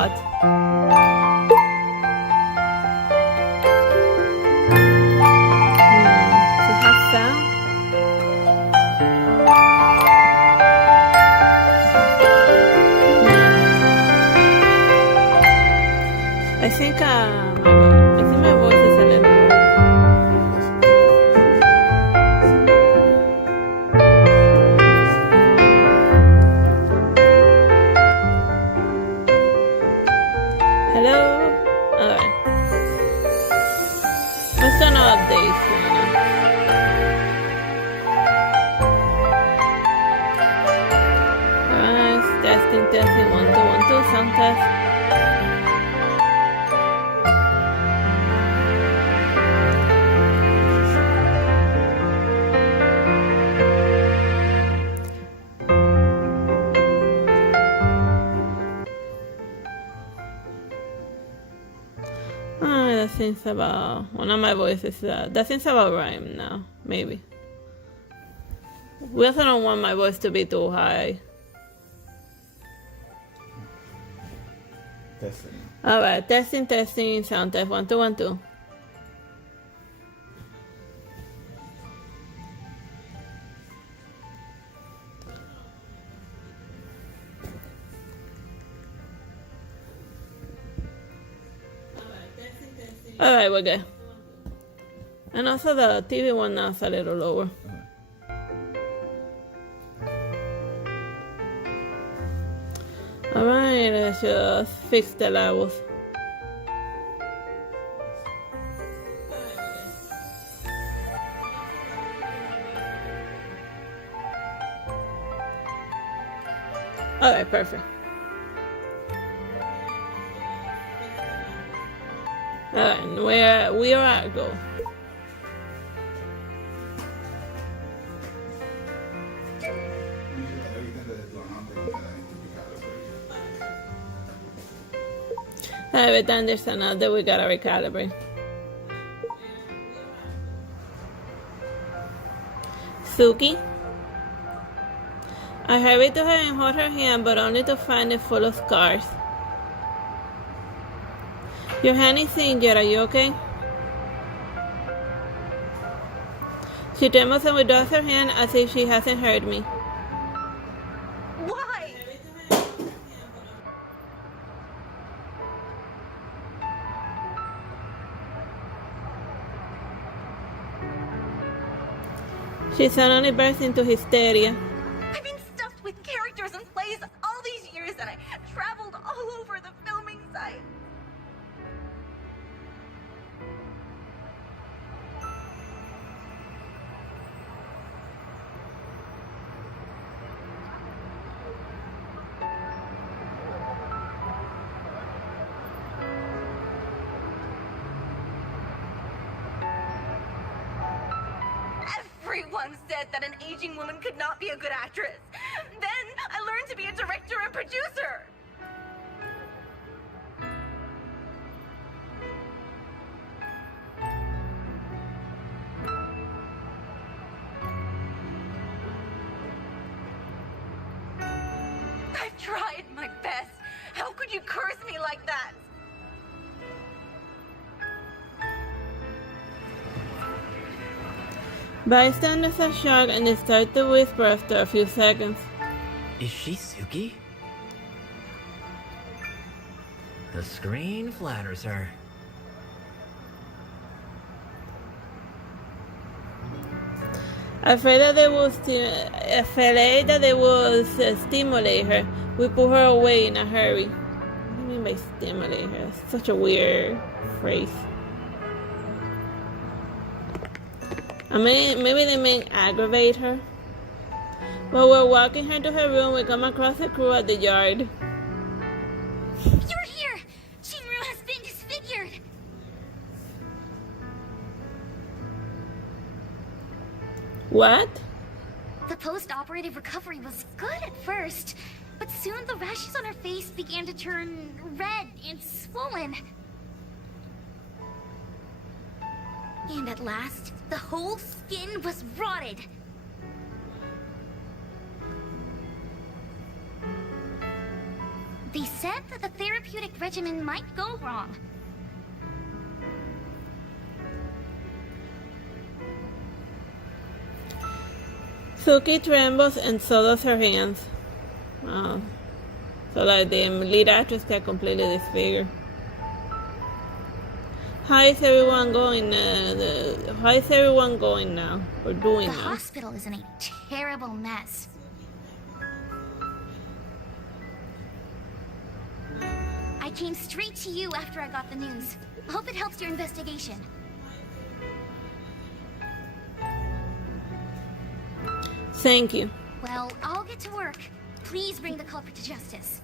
hot. Does it have sound? I think my voice is a little low. Hello? Alright. Let's do no updates. Alright, testing, 1, 2, 1, 2, sound test. That seems about one of my voices. That seems about right now, maybe. We also don't want my voice to be too high. Testing. Alright, testing, sound test, 1, 2, 1, 2. Alright, we're good. And also the TV one now is a little lower. Alright, let's just fix the levels. Alright, perfect. Alright, we are at go. Every time there's another, we gotta recalibrate. Suki. I hurried to her and hold her hand, but only to find it full of scars. Your hand is injured, are you okay? She trembles and withdraws her hand as if she hasn't heard me. Why? She suddenly bursts into hysteria. I've been stuffed with characters and plays all these years, and I traveled all over the filming site. Everyone said that an aging woman could not be a good actress. Then I learned to be a director and producer. I've tried my best. How could you curse me like that? Bystanders are shocked and they start to whisper after a few seconds. Is she Suki? The screen flatters her. Afraid that they will stimulate her, we pull her away in a hurry. What do you mean by stimulate her? That's such a weird phrase. I mean, maybe they mean aggravate her. While we're walking her to her room, we come across the crew at the yard. You're here! Shinru has been disfigured! What? The post-operative recovery was good at first, but soon the rashes on her face began to turn red and swollen. And at last, the whole skin was rotted. They said that the therapeutic regimen might go wrong. Suki trembles and so does her hands. Oh. So like the lead actress got completely disfigured. How is everyone going? How is everyone going now or doing The now? hospital is in a terrible mess. I came straight to you after I got the news. Hope it helps your investigation. Thank you. Well, I'll get to work. Please bring the culprit to justice.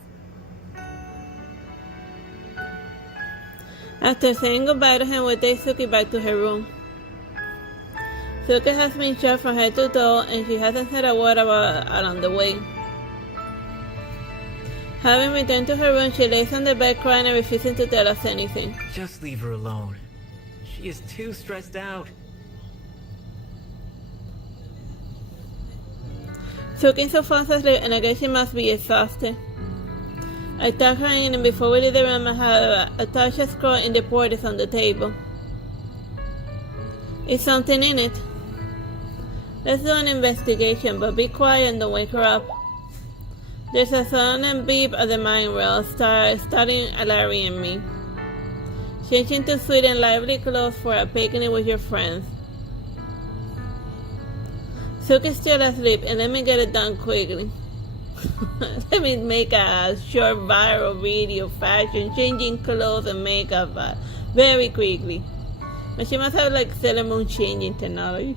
After saying goodbye to him, we take Suki back to her room. Suki has been shot from head to toe and she hasn't said a word about along the way. Having returned to her room, she lays on the bed crying and refusing to tell us anything. Just leave her alone. She is too stressed out. Suki so fast asleep and I guess she must be exhausted. I start crying and before we leave the room I have a touch of scroll in the porters on the table. Is something in it? Let's do an investigation, but be quiet and don't wake her up. There's a sudden beep at the mind rail, starting alarming me. Changing to sweet and lively clothes for a picnic with your friends. Suki's still asleep, and let me get it done quickly. Let me make a short viral video fashion, changing clothes and makeup very quickly. But she must have like Sailor Moon changing technology.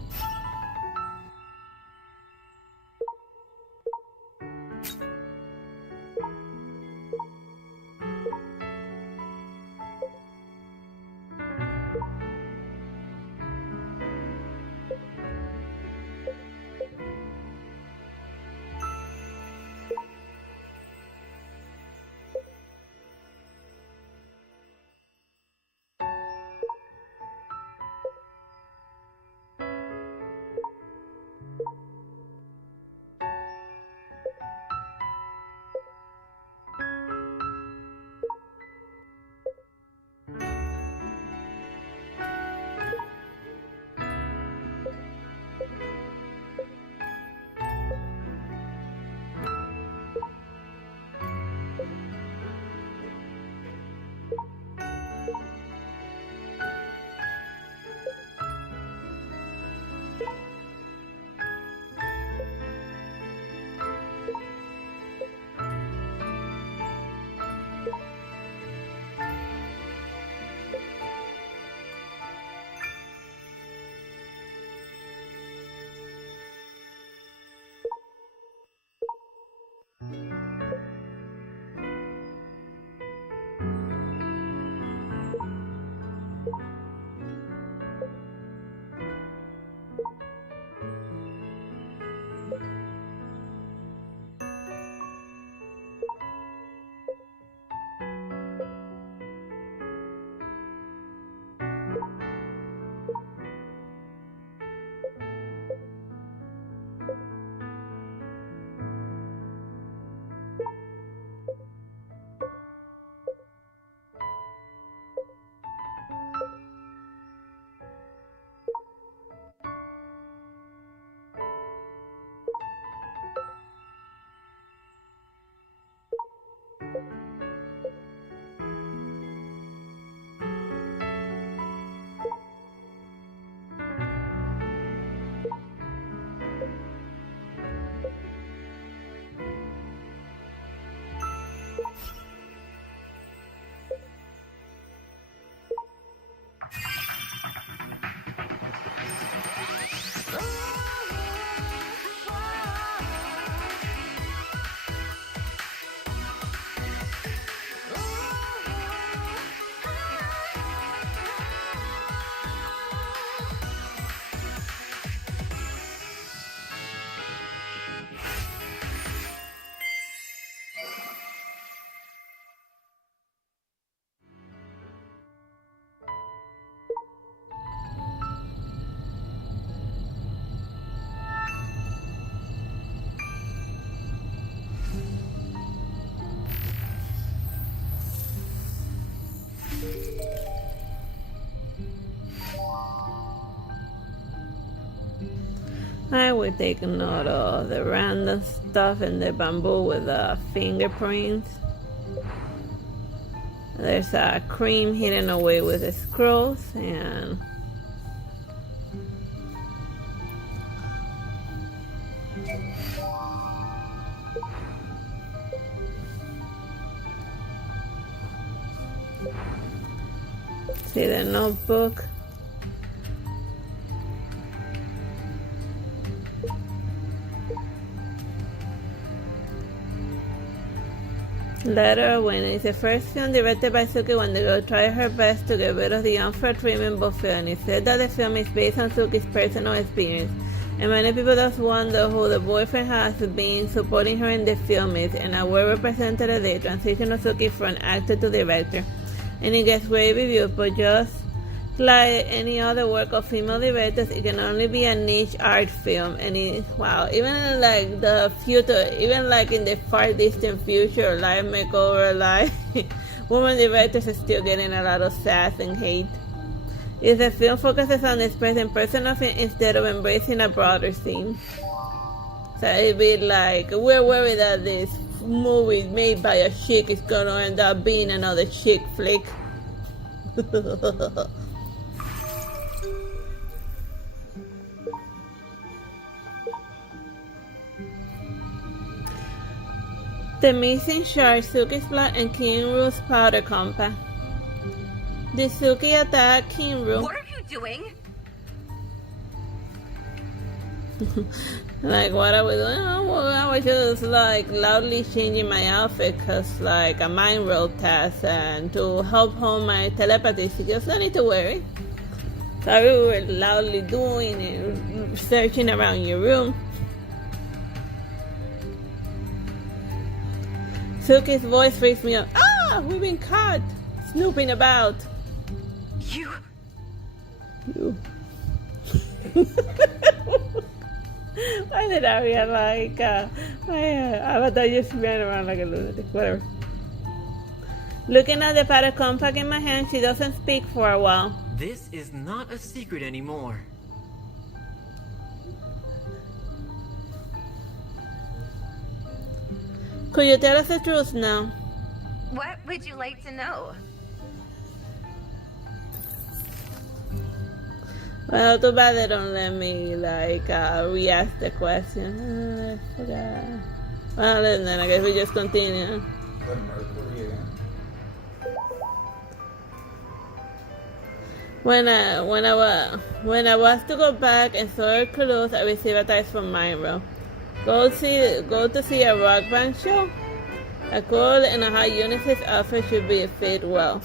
I will take note of the random stuff in the bamboo with the fingerprints. There's a cream hidden away with the scrolls and see the notebook. Letter when it's the first film directed by Suki when the girl tried her best to get rid of the unfair treatment of Peony. Said that the film is based on Suki's personal experience, and many people just wonder who the boyfriend has been supporting her in the film is, and a well represented the transition of Suki from actor to director. And it gets great reviews, but just like any other work of female directors, it can only be a niche art film. And wow, even like the future, even like in the far distant future, Life Makeover, Life, women directors are still getting a lot of sass and hate. If the film focuses on expressing personal feelings instead of embracing a broader theme. So it'd be like, we're worried that this movie made by a chick is gonna end up being another chick flick. The missing shard, Suki's blood, and Kinru's powder compact. Did Suki attack Kinru? What are you doing? Like, what are we doing? Oh, well, I was just like loudly changing my outfit because like a mind roll task and to help hone my telepathy. She just don't need to worry. So we were loudly doing and searching around your room. Suki's voice freaks me out. Ah, we've been caught snooping about. You. Why did I react like my avatar just ran around like a lunatic? Whatever. Looking at the powder compact in my hand, she doesn't speak for a while. This is not a secret anymore. Could you tell us the truth now? What would you like to know? Well, too bad they don't let me like re-ask the question. I forgot. Well, then I guess we just continue. When I was to go back and saw her clothes, I received a text from Myro. Go to see a rock band show. A cool and a high unisex outfit should be fit well.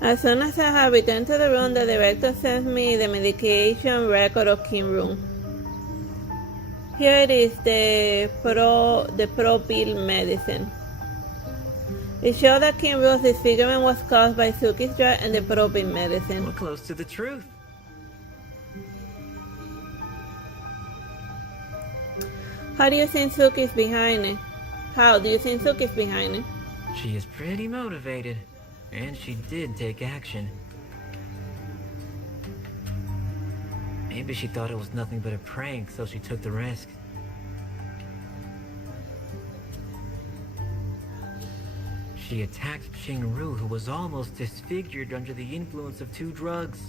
As soon as I have returned to the room, the director sends me the medication record of Kim Room. Here it is, the pro pill medicine. It showed that Kim Room's disfigurement was caused by Suki's drug and the pro pill medicine. We're close to the truth. How do you think Suki's behind it? How do you think Suki's behind it? She is pretty motivated, and she did take action. Maybe she thought it was nothing but a prank, so she took the risk. She attacked Qingru, who was almost disfigured under the influence of 2 drugs.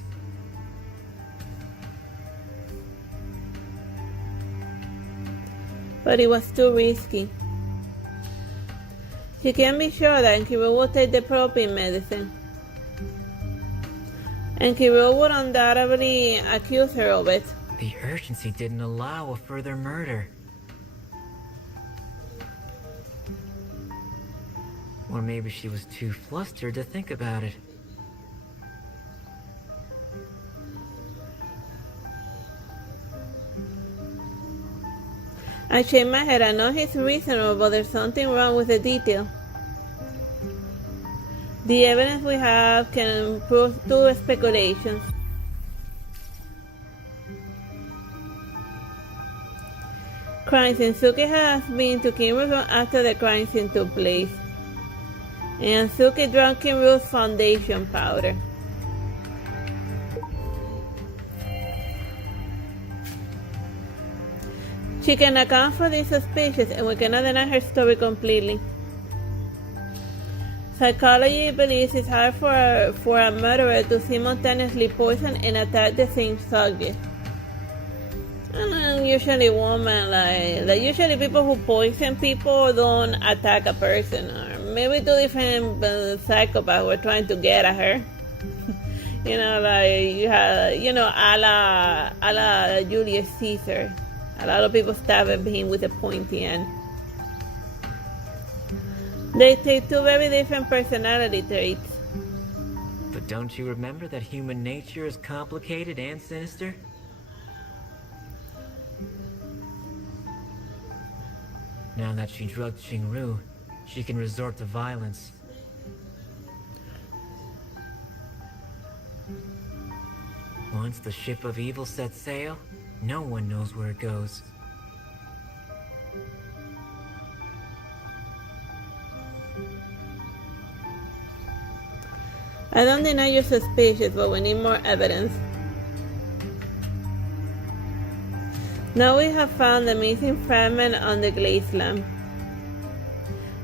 But it was too risky. She can be sure that Kiru will take the propane medicine. And Kiru would undoubtedly accuse her of it. The urgency didn't allow a further murder. Or maybe she was too flustered to think about it. I shake my head. I know he's reasonable, but there's something wrong with the detail. The evidence we have can prove 2 speculations. Crime scene. Suki has been to Kimru's room after the crime scene took place. And Suki drank Kimru's foundation powder. She can account for these suspicions, and we cannot deny her story completely. Psychology believes it's hard for a murderer to simultaneously poison and attack the same subject. And usually women, like usually people who poison people don't attack a person, or maybe 2 different psychopaths were trying to get at her. You know, like you have, you know, a la Julius Caesar. A lot of people stab him with a pointy end. They take 2 very different personality traits. But don't you remember that human nature is complicated and sinister? Now that she drugged Qingru, she can resort to violence. Once the ship of evil sets sail, no one knows where it goes. I don't deny you're suspicious, but we need more evidence. Now we have found the missing fragment on the glaze lamp.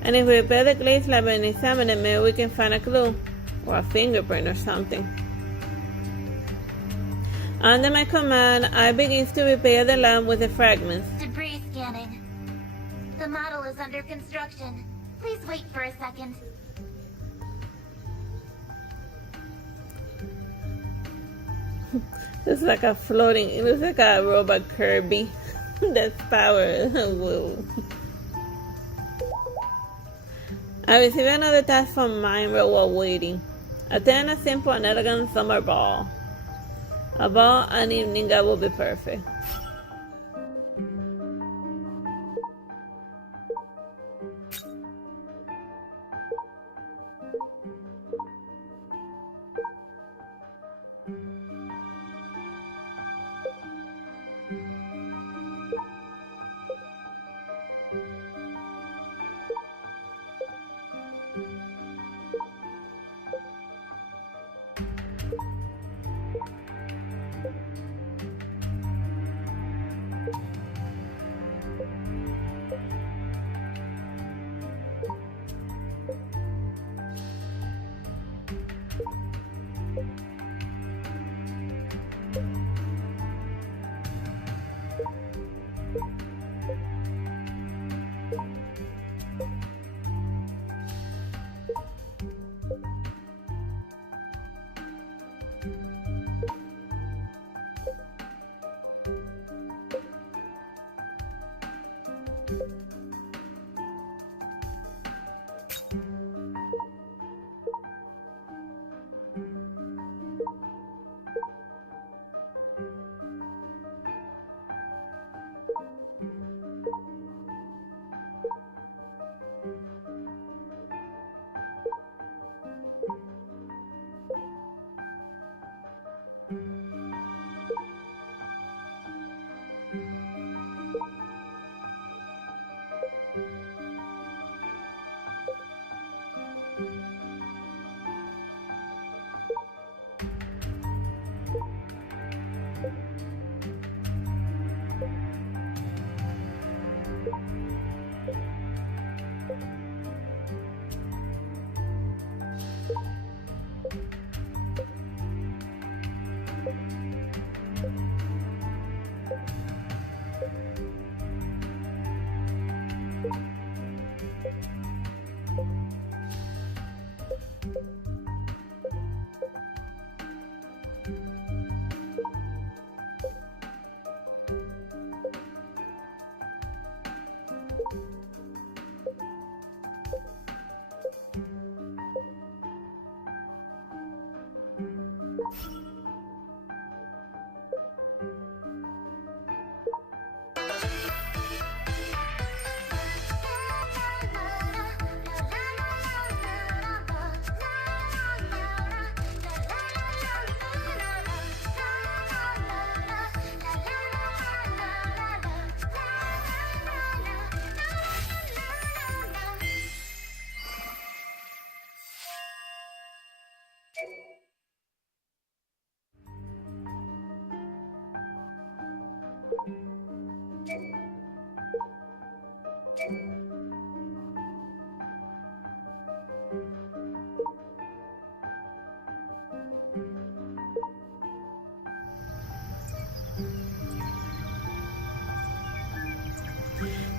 And if we repair the glaze lamp and examine it, maybe we can find a clue, or a fingerprint or something. Under my command, I begin to repair the lamp with the fragments. Debris scanning. The model is under construction. Please wait for a second. It's like a floating, it looks like a robot Kirby. That's power. Whoa. I received another task from Mindra while waiting. Attend a simple and elegant summer ball. A ball and evening that will be perfect.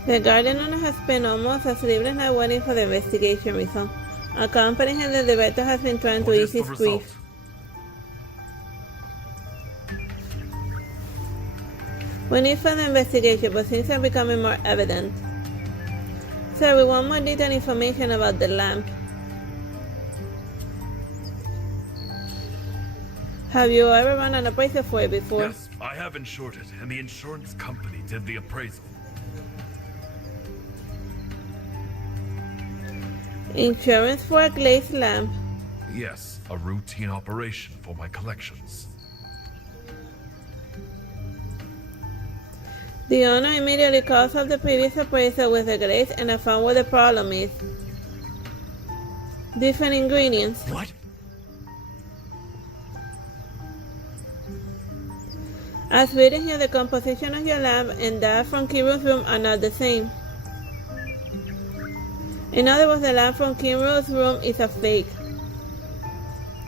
The garden owner has spent almost a sleepless night waiting for the investigation result. Accompanying him, the director has been trying to ease his grief. We need further investigation, but things are becoming more evident. Sir, we want more detailed information about the lamp. Have you ever run an appraisal for it before? Yes, I have insured it, and the insurance company did the appraisal. Insurance for a glazed lamp? Yes, a routine operation for my collections. The owner immediately calls up the previous appraisal with the glaze and I found what the problem is. Different ingredients. What? As written here, the composition of your lamp and that from Kiru's room are not the same. In other words, the lamp from Kiru's room is a fake.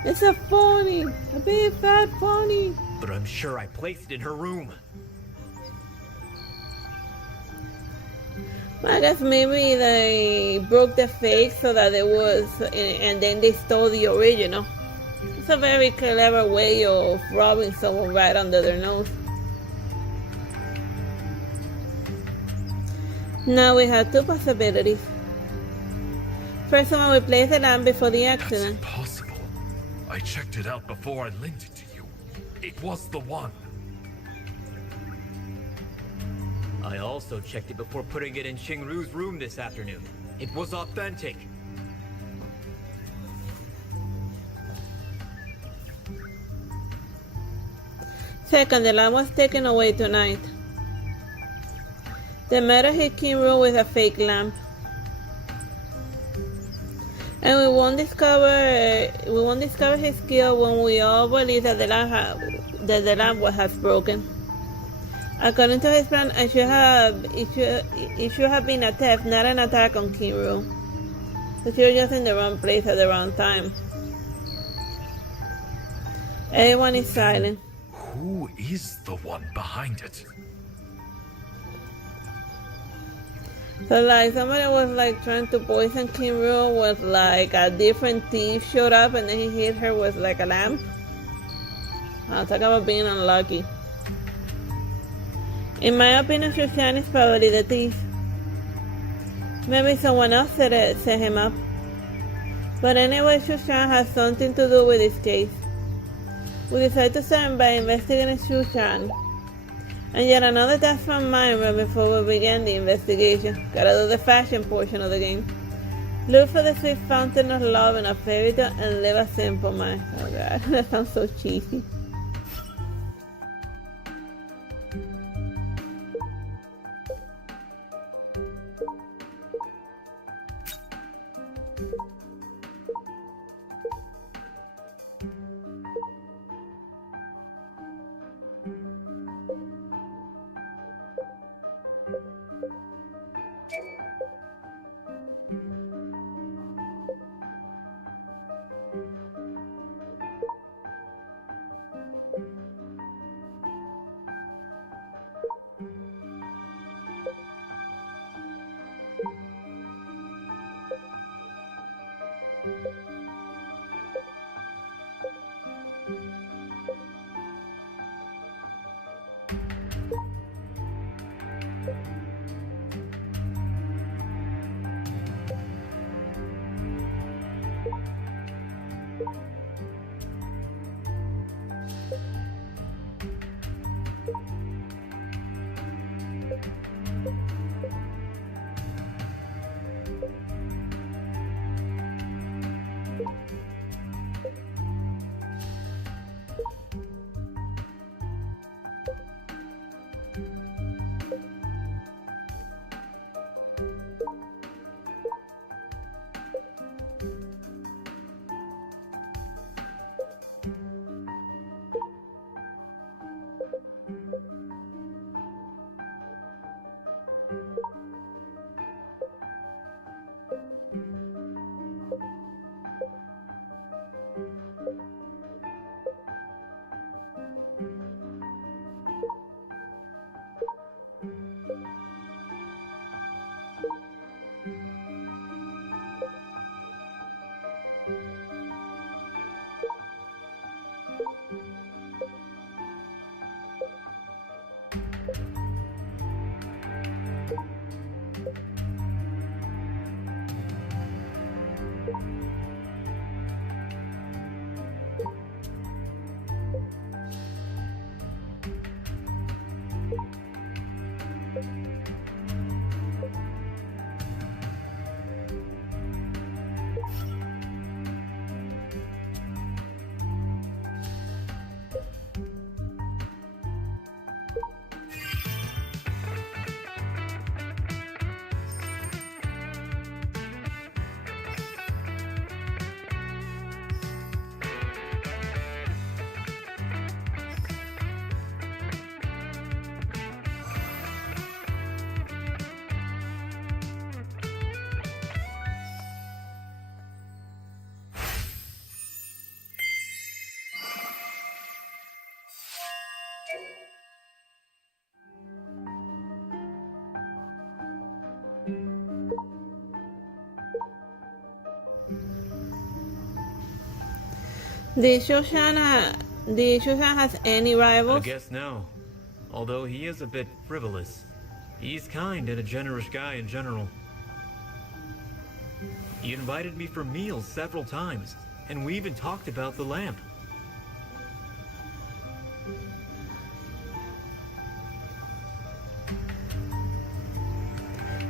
It's a phony! A big fat phony! But I'm sure I placed it in her room. Well, I guess maybe they broke the fake so that it was, and then they stole the original. It's a very clever way of robbing someone right under their nose. Now we have two possibilities. First of all, we placed the lamp before the accident. That's impossible. I checked it out before I linked it to you. It was the one. I also checked it before putting it in Xingru's room this afternoon. It was authentic. Second, the lamp was taken away tonight. The murder hit Kinru with a fake lamp. And we won't discover his skill when we all believe that the lamp was broken. According to his plan, it should have been a theft, not an attack on Kinru. So she was just in the wrong place at the wrong time. Everyone is silent. Who is the one behind it? So like somebody was like trying to poison Kinru with like a different thief showed up and then he hit her with like a lamp. I'll talk about being unlucky. In my opinion, Shushan is probably the thief. Maybe someone else set him up. But anyway, Shushan has something to do with this case. We decided to start by investigating Shushan. And yet another task from mine right before we began the investigation. Gotta do the fashion portion of the game. Look for the sweet fountain of love in a fairy tale and live a simple life. Oh god, that sounds so cheesy. Did Shushan has any I rivals? guess no. Although he is a bit frivolous. He's kind and a generous guy in general. He invited me for meals several times, and we even talked about the lamp.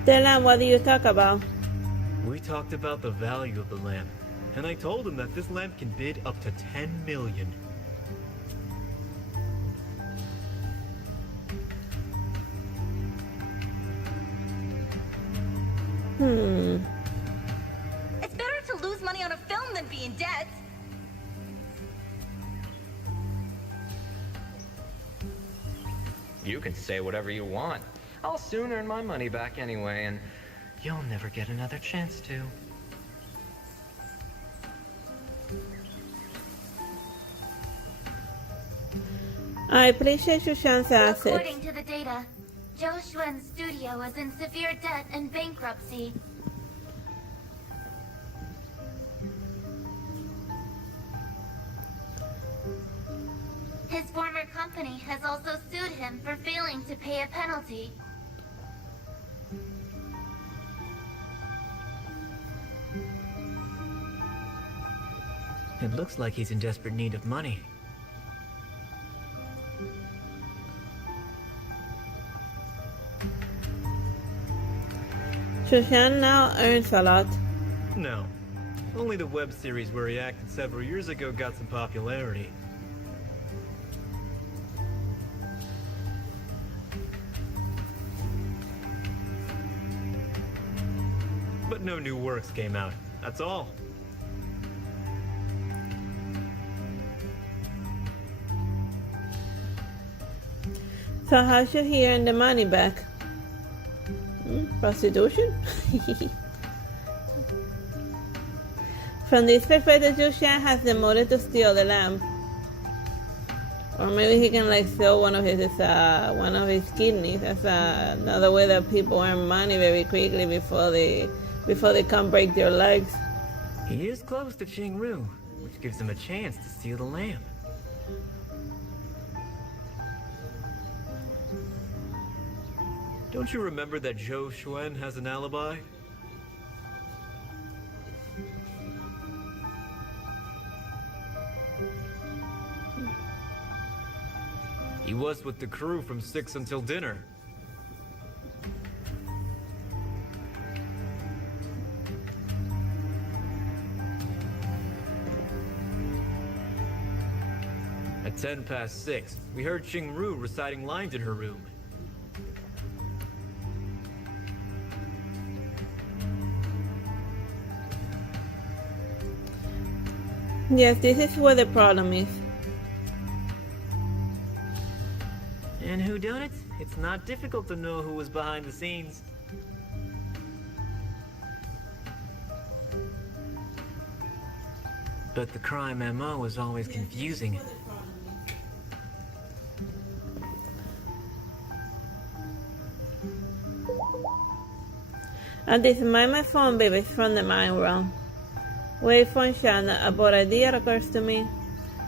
Dylan, what do you talk about? We talked about the value of the lamp, and I told him that this lamp can bid up to 10 million. It's better to lose money on a film than be in debt. You can say whatever you want. I'll soon earn my money back anyway, and you'll never get another chance to. I appreciate Shushan's assets. According to the data, Zhou Xuan's studio is in severe debt and bankruptcy. His former company has also sued him for failing to pay a penalty. It looks like he's in desperate need of money. Shushan now earns a lot. No. Only the web series where he acted several years ago got some popularity. But no new works came out. That's all. So how should he earn the money back? Prostitution? From this perspective, Shushan has the motive to steal the lamp. Or maybe he can like sell one of his kidneys. That's another way that people earn money very quickly before they come break their legs. He is close to Qingru, which gives him a chance to steal the lamp. Don't you remember that Zhou Xuan has an alibi? He was with the crew from 6 until dinner. At 6:10, we heard Xingru reciting lines in her room. Yes, this is where the problem is. And who done it? It's not difficult to know who was behind the scenes. But the crime MO was always confusing. And this is my phone, babies, from the mind realm. Wait for Shana, a bold idea occurs to me.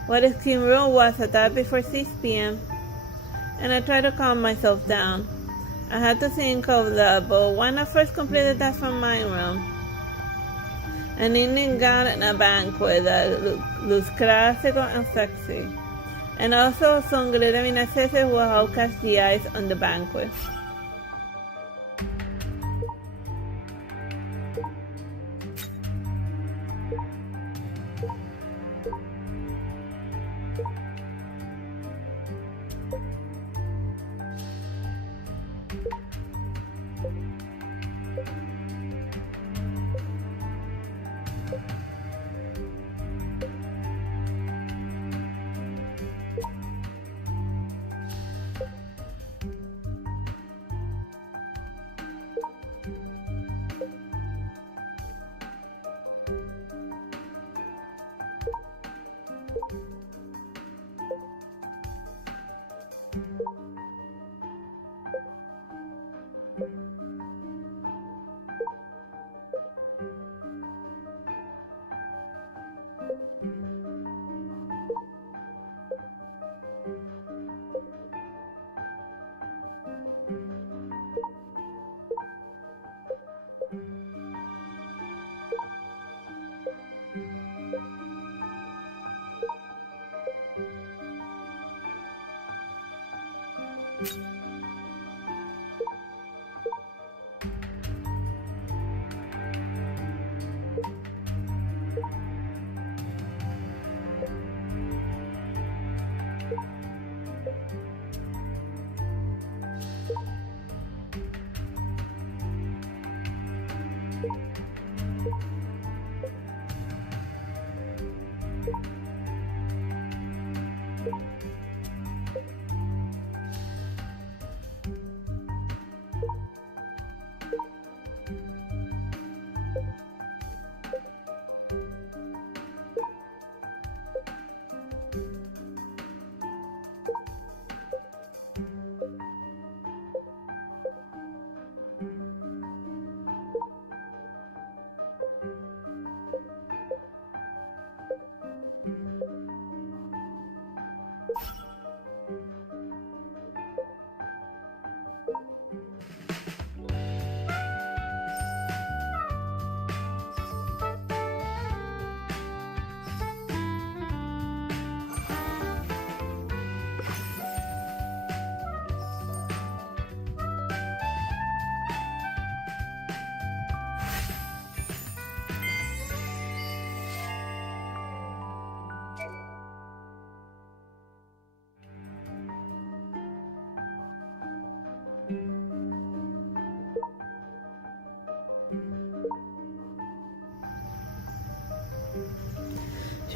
What if Kim Rule was attacked before 6 p.m.? And I tried to calm myself down. I had to think of that, but why not first complete the task from mind realm? An Indian gown and a banquet that looks classical and sexy. And also some glittering accessories will help catch the eyes on the banquet.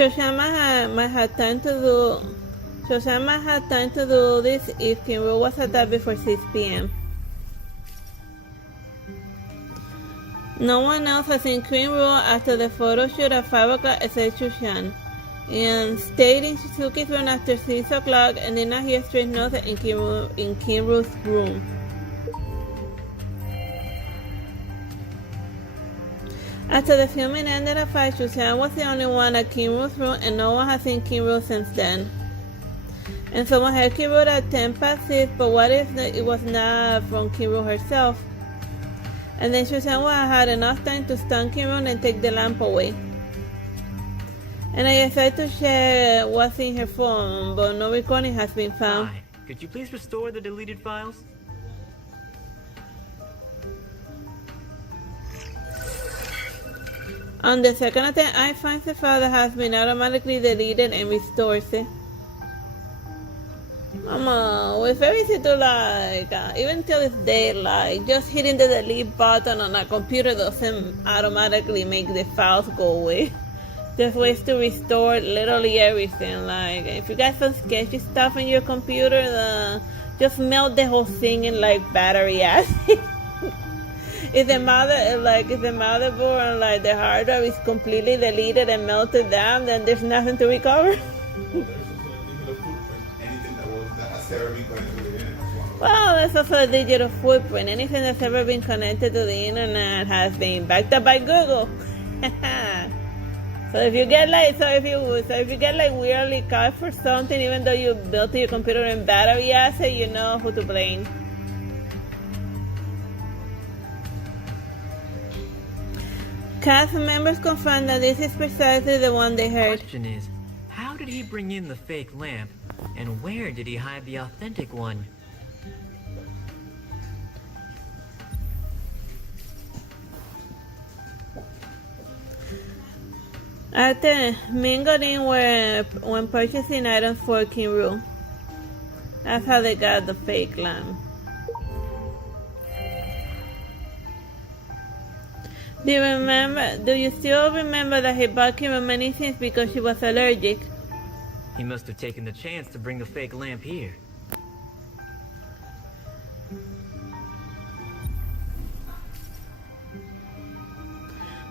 Shoshana might have time to do this if Kinro was attacked before 6 p.m. No one else has seen Kinro after the photo shoot at 5 o'clock except Shoshan, and stayed in Shizuki's room after 6 o'clock and did not hear strange noises in Kinro's room. After the filming ended at 5, Shoshan was the only one at Kinro's room and no one has seen Kinro since then. And someone heard Kinro at 6:10, but what if it was not from Kinro herself? And then Shoshan would have had enough time to stun Kinro and take the lamp away. And I decided to share what's in her phone, but no recording has been found. Hi. Could you please restore the deleted files? On the second attempt, I find the file that has been automatically deleted and restores it. It's very easy to like, even till this day, like just hitting the delete button on a computer doesn't automatically make the files go away. There's ways to restore literally everything. Like if you got some sketchy stuff in your computer, just melt the whole thing in like battery acid. If the motherboard and like the hard drive is completely deleted and melted down, then there's nothing to recover. Well, there's also a digital footprint. Anything that's ever been connected to the internet has been backed up by Google. So if you get like weirdly caught for something, even though you built your computer in battery acid, you know who to blame. Cast members confirm that this is precisely the one they heard. The question is, how did he bring in the fake lamp, and where did he hide the authentic one? After mingled in when purchasing items for Kinru. That's how they got the fake lamp. Do you still remember that he bought Kinru many things because she was allergic? He must have taken the chance to bring the fake lamp here.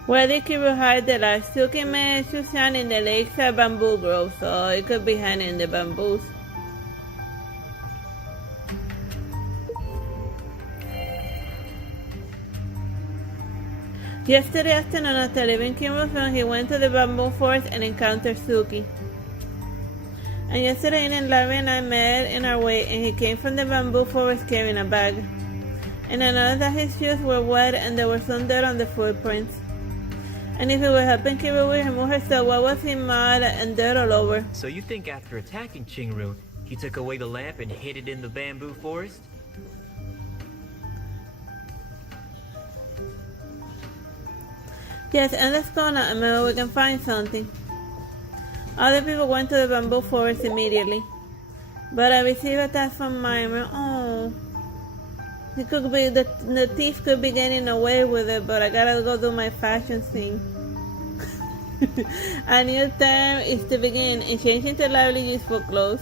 Where did Kiru hide the last Suki met Shushan in the lakeside bamboo grove, so it could be hiding in the bamboos. Yesterday afternoon, after leaving Kiru's room, he went to the bamboo forest and encountered Suki. And yesterday evening, Larry and I met in our way, and he came from the bamboo forest carrying a bag. And I noticed that his shoes were wet and there was some dirt on the footprints. And if he were helping Kiru remove herself, why was he mud and dirt all over? So you think after attacking Chingru, he took away the lamp and hid it in the bamboo forest? Yes, and let's go now, and maybe we can find something. Other people went to the bamboo forest immediately. But I received a task from Myra. Oh. It could be the thief could be getting away with it, but I gotta go do my fashion thing. A new term is to begin in changing to lively useful clothes.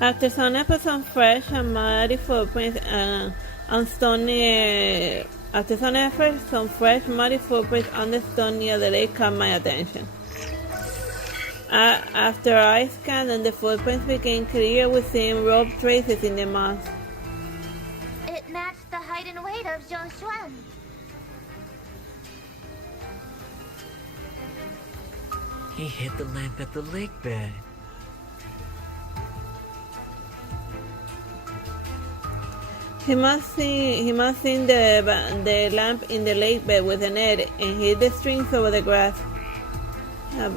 Artesanal put some fresh and muddy footprints on stony. Artesanal fresh, some fresh muddy footprints on the stone near the lake caught my attention. After I scanned them, the footprints became clear with seeing rope traces in the moss. It matched the height and weight of Zhang Xuan. He hid the lamp at the lake bed. He must seen the lamp in the lake bed with a net and hid the strings over the grass. But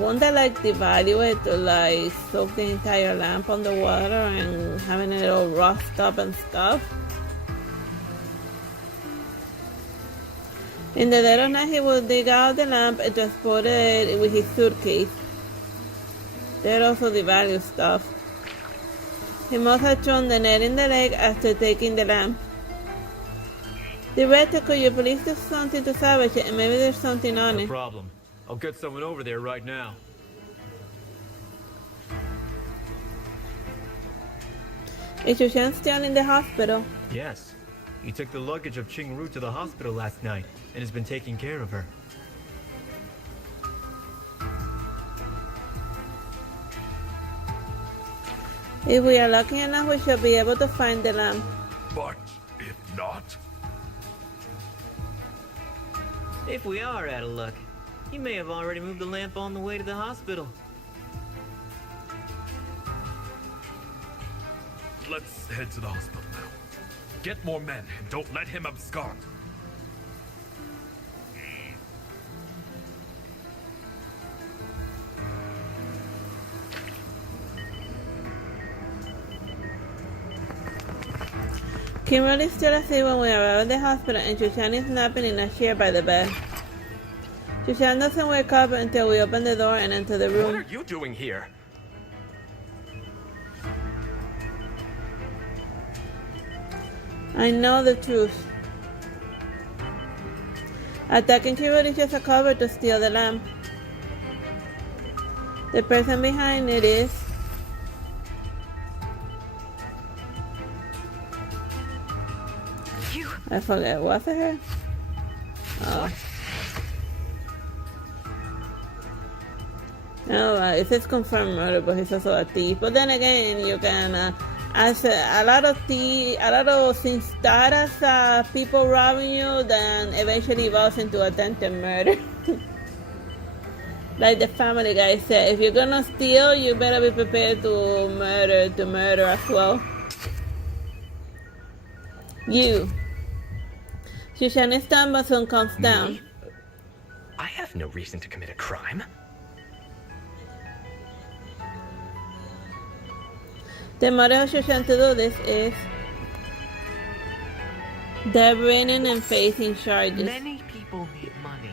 won't that devalue it to soak the entire lamp underwater and having it all rust up and stuff? In the dead of night, he would dig out the lamp and transport it with his suitcase. That also devalues stuff. He must have thrown the net in the lake after taking the lamp. Director, could you please do something to salvage it? And maybe there's something on No it. problem. I'll get someone over there right now. Is Shushan still in the hospital? Yes. He took the luggage of Qingru to the hospital last night and has been taking care of her. If we are lucky enough, we should be able to find the lamp. But if not, If we are out of luck, he may have already moved the lamp on the way to the hospital. let's head to the hospital now. Get more men and don't let him abscond. Kimberly is still asleep when we arrive at the hospital and Shushan is napping in a chair by the bed. Shushan doesn't wake up until we open the door and enter the What room. are you doing here? I know the truth. Attacking Kimberly is just a cover to steal the lamp. The person behind it is... I forget, was it her? Oh. No, it says confirmed murder, but he's also a thief. But then again, you can, as a lot of since start as people robbing you, then eventually evolves into attempted murder. Like the Family Guy said, if you're gonna steal, you better be prepared to murder as well. You. Shushan is down, but soon comes down. Me? I have no reason to commit a crime. The mother of Shushan to do this is bringing and facing charges. Many people need money.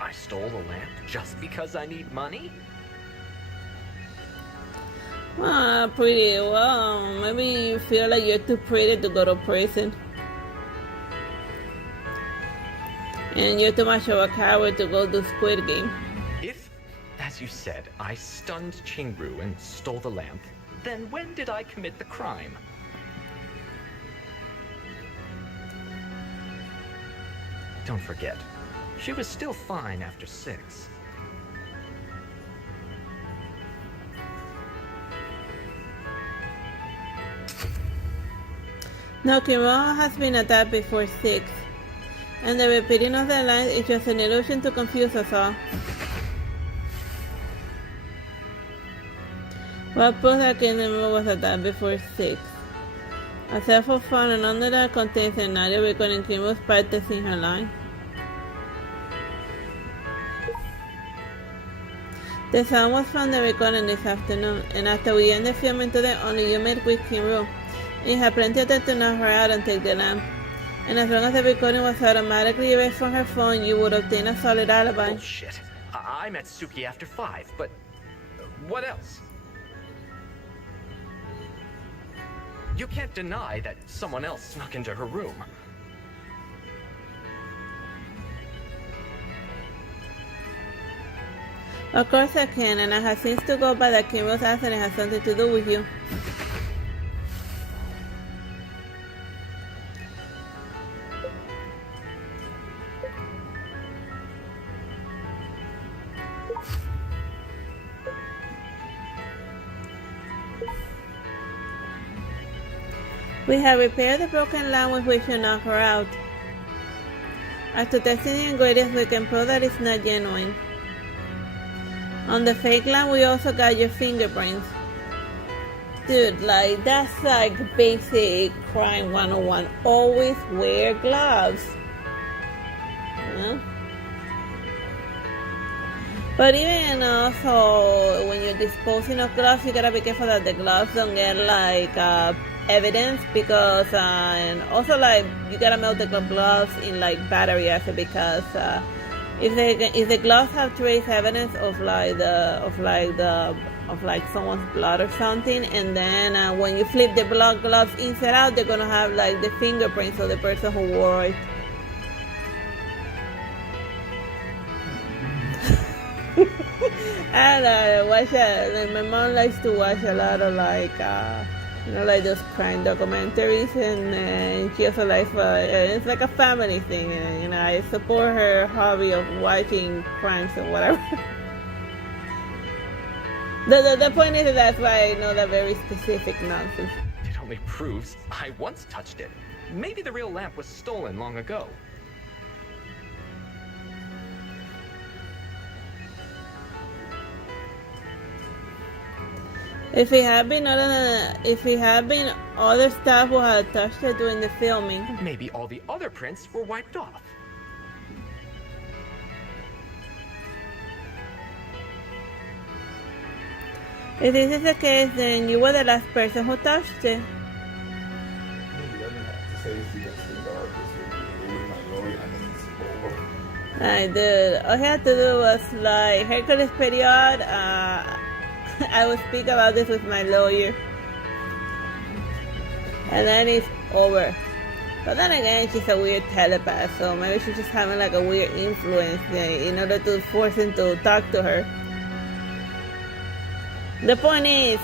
I stole the lamp just because I need money? Pretty well. Maybe you feel like you're too pretty to go to prison. And you're too much of a coward to go do Squid Game. If, as you said, I stunned Qingru and stole the lamp, then when did I commit the crime? Don't forget, she was still fine after 6. No, Kimura has been attacked before 6. And the repeating of the lines is just an illusion to confuse us all. What proves that Kingdom was attacked before 6? A cell phone found and under that contains an audio recording Kimura's parties in her line. The sound was from the recording this afternoon, and after we ended filming today, only you met with Kimura. You had plenty of time to knock her out and take the lamp. And as long as the recording was automatically erased from her phone, you would obtain a solid alibi. Bullshit. I met Suki after 5, but what else? You can't deny that someone else snuck into her room. Of course I can, and I have since to go by that Kimber's accident has something to do with you. We have repaired the broken lamp with which you knock her out. After testing the ingredients, we can prove that it's not genuine. On the fake lamp, we also got your fingerprints. Dude, like, that's like basic crime 101. Always wear gloves. You know? But even also, when you're disposing of gloves, you gotta be careful that the gloves don't get like evidence, because and also like you gotta melt the gloves in like battery acid, because if the gloves have trace evidence of someone's blood or something, and then when you flip the blood gloves inside out, they're gonna have like the fingerprints of the person who wore it. And watch like, my mom likes to watch a lot of like like those crime documentaries, and she also likes it's like a family thing, and I support her hobby of watching crimes and whatever. The point is that that's why I know that very specific nonsense. It only proves I once touched it. Maybe the real lamp was stolen long ago. If it had been other staff who had touched it during the filming. Maybe all the other prints were wiped off. If this is the case, then you were the last person who touched it. I did. All he had to do was like Hercules period. I will speak about this with my lawyer, and then it's over. But then again, she's a weird telepath, so maybe she's just having like a weird influence in order to force him to talk to her. The point is,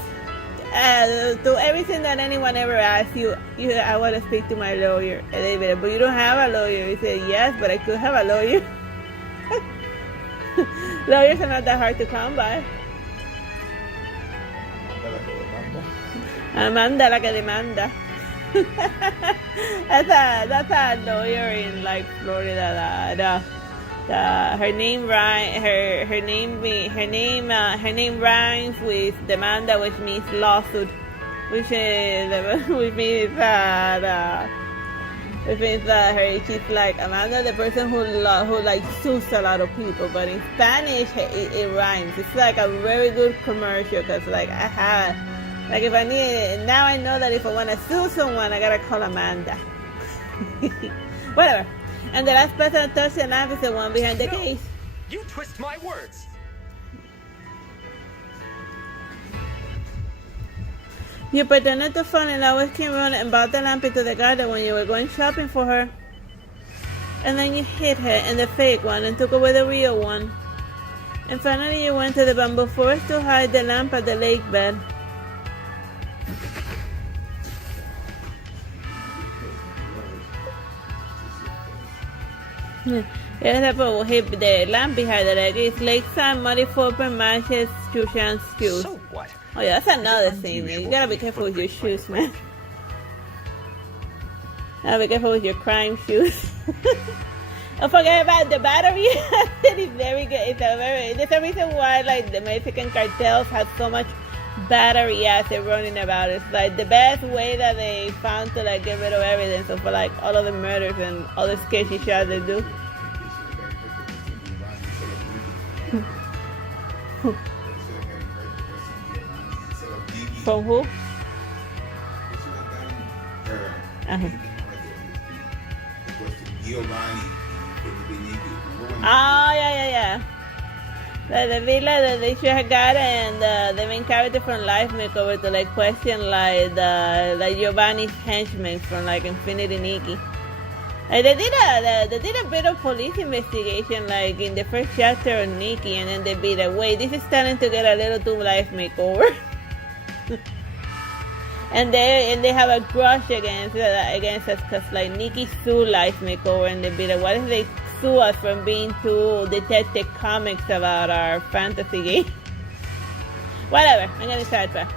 to everything that anyone ever asks you, I want to speak to my lawyer. And they said, but you don't have a lawyer. He said, yes, but I could have a lawyer. Lawyers are not that hard to come by. Amanda la que demanda. That's a lawyer in like Florida. Her name rhymes with demanda, which means lawsuit, which means that she's like Amanda, the person who like sues a lot of people. But in Spanish, it rhymes. It's like a very good commercial, because like if I need, now I know that if I want to sue someone, I gotta call Amanda. Whatever. And the last person to touch the lamp is the one behind the case. You twist my words. You pretended to fall in love with Kimberly and brought the lamp into the garden when you were going shopping for her. And then you hid her in the fake one and took away the real one. And finally you went to the bamboo forest to hide the lamp at the lake bed. Yes, the lamp behind the lake is lakeside muddy footprint matches Shushan's shoes. So what? Oh yeah, that's another thing. You gotta be careful with your shoes, man. Gotta be careful with your crime shoes. Don't forget about the battery. It's very good. There's a reason why like the Mexican cartels have so much battery acid running about. It's like the best way that they found to like get rid of evidence of like all of the murders and all the sketchy shots they do. From who? Oh yeah. The villa that they should have got, and the main character from Life Makeover to like question like the Giovanni's henchmen from like Infinity Nikki. Like they did a bit of police investigation, like in the first chapter of Nikki, and then they be like, wait, this is starting to get a little too life makeover. and they have a grudge against us because like Nikki sued Life Makeover, and they be like, what if they sue us for being too detective comics about our fantasy game? Whatever, I'm gonna sidetrack.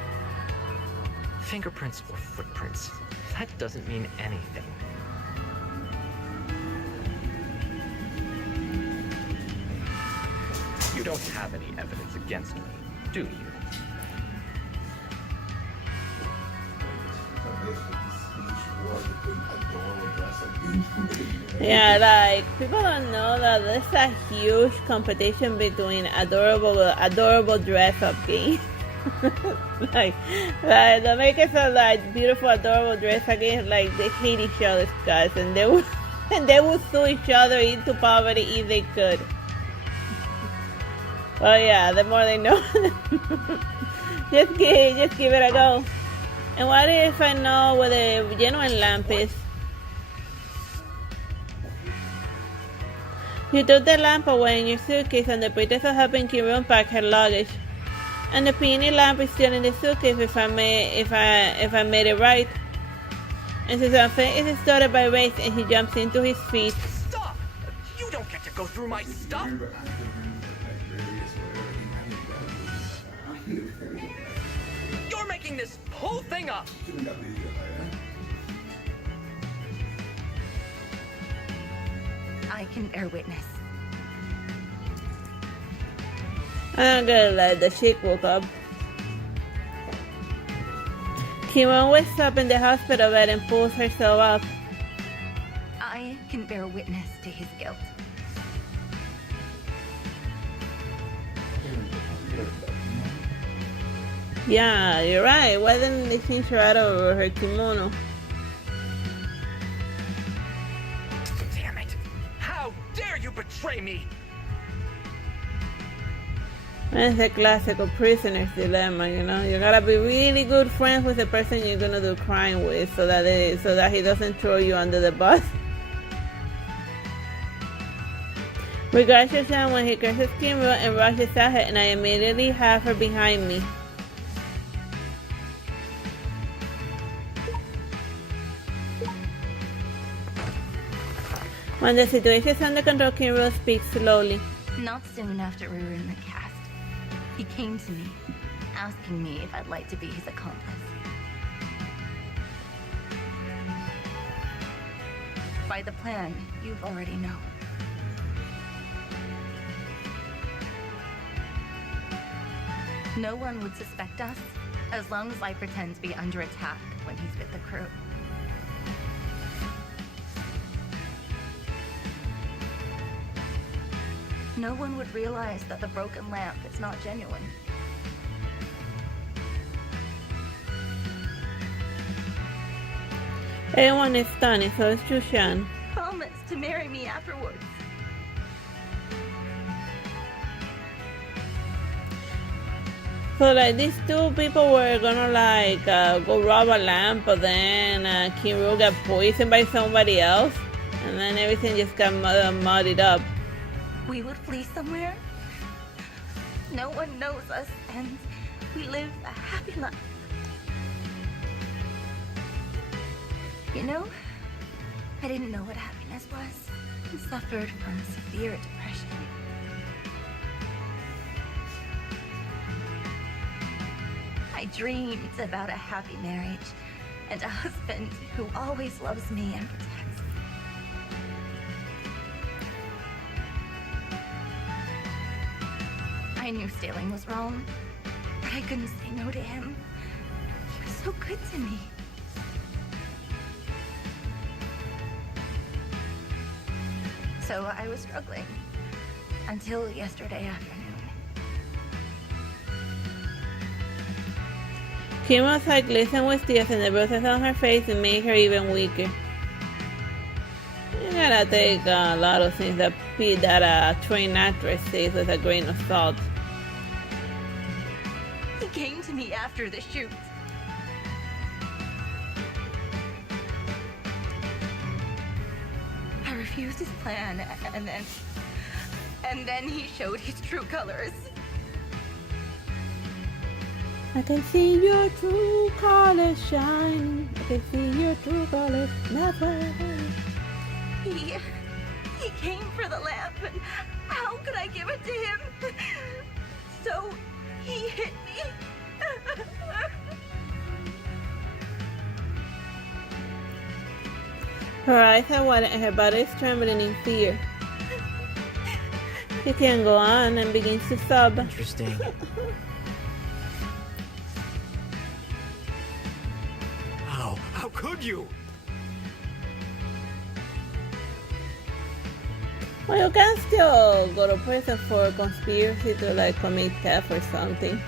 Fingerprints or footprints, that doesn't mean anything. You don't have any evidence against me, do you? Yeah, like people don't know that there's a huge competition between adorable dress-up games. like the makers of like beautiful, adorable dress-up games, like they hate each other's guts, and they would sue each other into poverty if they could. Oh yeah, the more they know. just give it a go. And what if I know where the genuine lamp is? You took the lamp away in your suitcase, and the princess of helping Kiru unpack her luggage. And the peony lamp is still in the suitcase if I made it right. And Susan's face is distorted by rage, and he jumps into his feet. Stop! You don't get to go through my stuff! You're making this whole thing up! I can bear witness. I'm gonna let the chick woke up. Kimon wakes up in the hospital bed and pulls herself up. I can bear witness to his guilt. Yeah, you're right. Why didn't they change her out of her kimono? Damn it! How dare you betray me! It's a classical prisoner's dilemma, you know. You gotta be really good friends with the person you're gonna do crime with, so that he doesn't throw you under the bus. Regards Shoshan when he curses Kimura and rushes at her, and I immediately have her behind me. When the situation is under control, Kimura speaks slowly. Not soon after we were in the cast, he came to me, asking me if I'd like to be his accomplice. By the plan, you've already know. No one would suspect us, as long as I pretend to be under attack when he's with the crew. No one would realize that the broken lamp is not genuine. Everyone is stunning, so is Shoshan. Promise to marry me afterwards. So like these two people were gonna like go rob a lamp, but then Kimura got poisoned by somebody else, and then everything just got muddied up. We would flee somewhere. No one knows us, and we live a happy life. You know, I didn't know what happiness was. I suffered from severe depression. I dreamed about a happy marriage and a husband who always loves me and protects me. I knew stealing was wrong, but I couldn't say no to him. He was so good to me. So I was struggling until yesterday afternoon. Kimura's like glisten with tears, and the bruises on her face and make her even weaker. You gotta take a lot of things that a trained actress says with a grain of salt. He came to me after the shoot. used his plan, and then he showed his true colors. I can see your true colors shining. I can see your true colors never. He came for the lamp, and how could I give it to him? So he hit me. Her eyes are wide and her body is trembling in fear. She can't go on and begins to sob. Interesting. How could you? Well, you can still go to prison for conspiracy to like commit theft or something.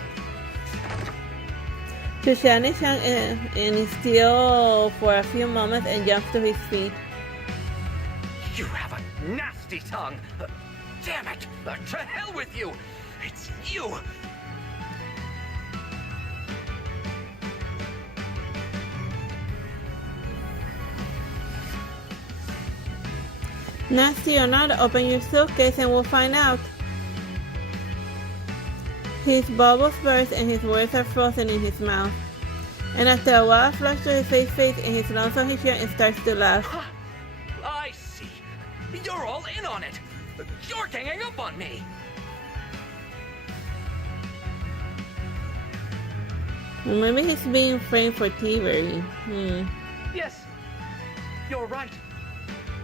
Shushan is young and is still for a few moments and jumps to his feet. You have a nasty tongue. Damn it! To hell with you! It's you! Nasty or not, open your suitcase and we'll find out. His bubbles burst and his words are frozen in his mouth. And after a while, flush to his face and his lungs on his shirt and starts to laugh. I see. You're all in on it. You're ganging up on me. Well, maybe he's being framed for thievery. Yes, you're right.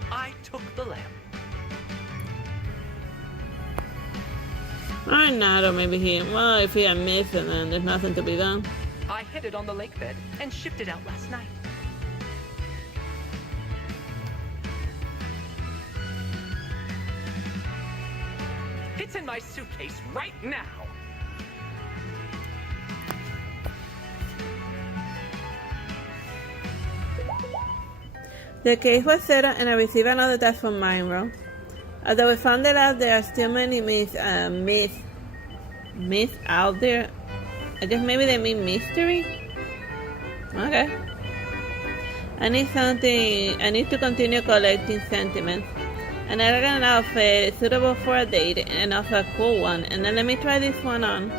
I took the lamp. Or not, or maybe well, if he had missed it, then there's nothing to be done. I hid it on the lake bed and shipped it out last night. It's in my suitcase right now. The case was settled and I received another task from Monroe. Although we found it out, there are still many myths out there. I guess maybe they mean mystery? Okay. I need to continue collecting sentiments. An elegant outfit suitable for a date and also a cool one. And then let me try this one on.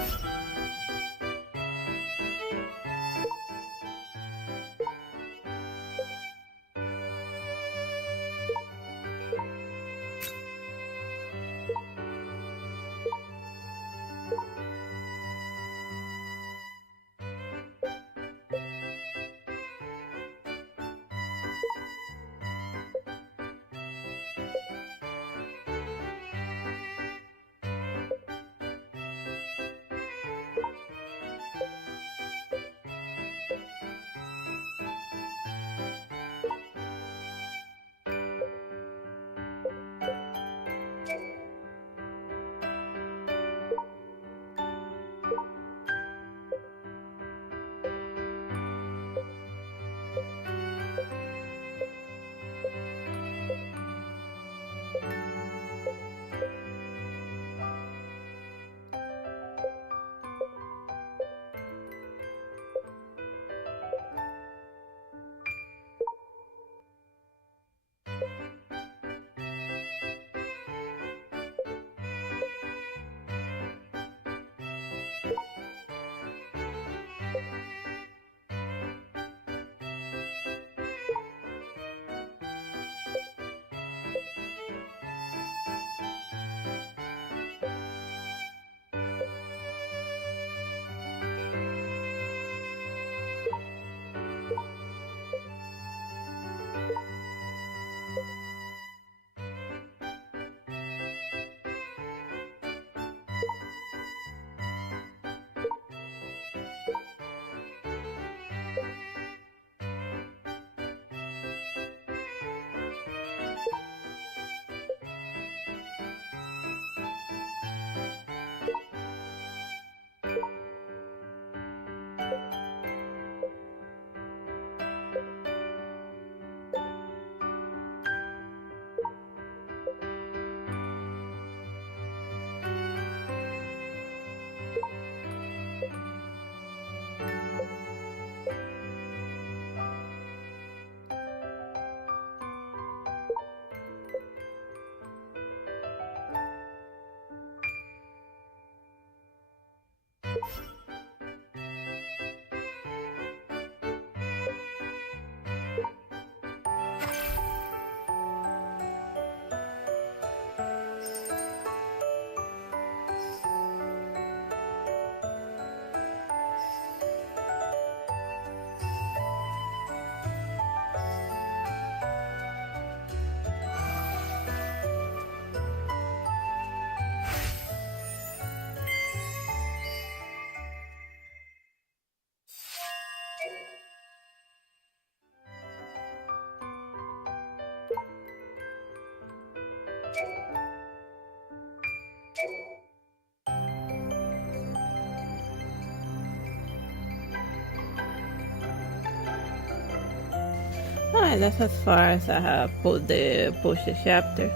Alright, that's as far as I have pushed the chapter.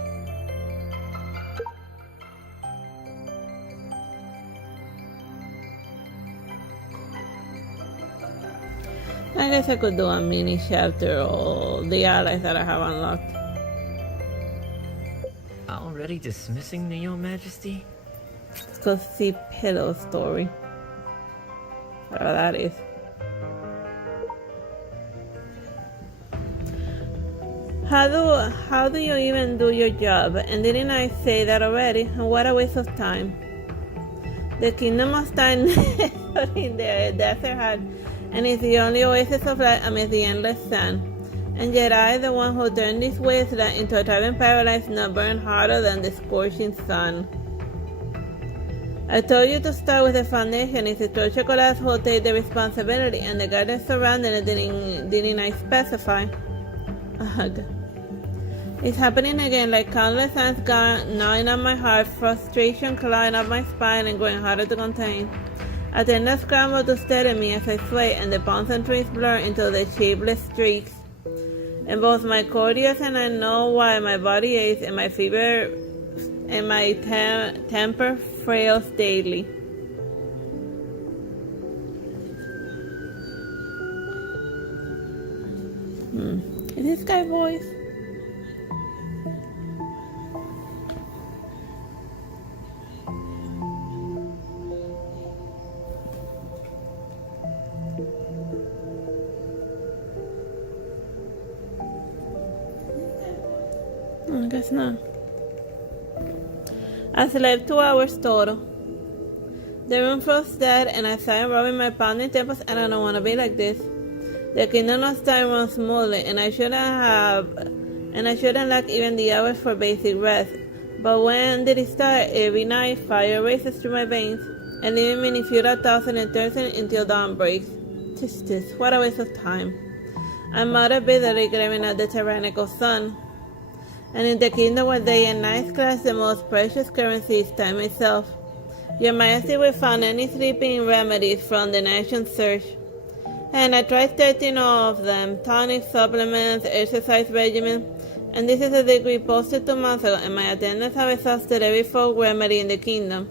I guess I could do a mini chapter or the allies that I have unlocked. Already dismissing me, Your Majesty? Let's go see Pillow Story. Whatever that is. How do you even do your job? And didn't I say that already? And what a waste of time. The kingdom of time in the desert had, and it's the only oasis of light amidst the endless sand. And yet I, the one who turned this wasteland into a thriving paradise, not burn harder than the scorching sun. I told you to start with the foundation. It's the Chocolate who take the responsibility, and the garden surrounding it didn't I specify? Ugh. It's happening again, like countless hands gnawing at my heart, frustration clawing up my spine and growing harder to contain. I tend to scramble to steady me as I sway, and the palms and trees blur into the shapeless streaks. And both my cordias and I know why my body aches and my fever and my temper frails daily. Is this guy voice? I guess not. I slept 2 hours total. The room froze dead, and I started rubbing my pounding temples, and I don't want to be like this. The kingdom of time runs smoothly, and I shouldn't lack even the hours for basic rest. But when did it start? Every night, fire races through my veins, and leaving me in futile tossing and turning until dawn breaks. Tis, what a waste of time. I muttered bitterly, glaring at the tyrannical sun. And in the kingdom where day and night clash, the most precious currency is time itself. Your Majesty will find any sleeping remedies from the nation's search. And I tried 13 of them, tonics, supplements, exercise regimen, and this is a degree posted 2 months ago, and my attendants have exhausted every folk remedy in the kingdom.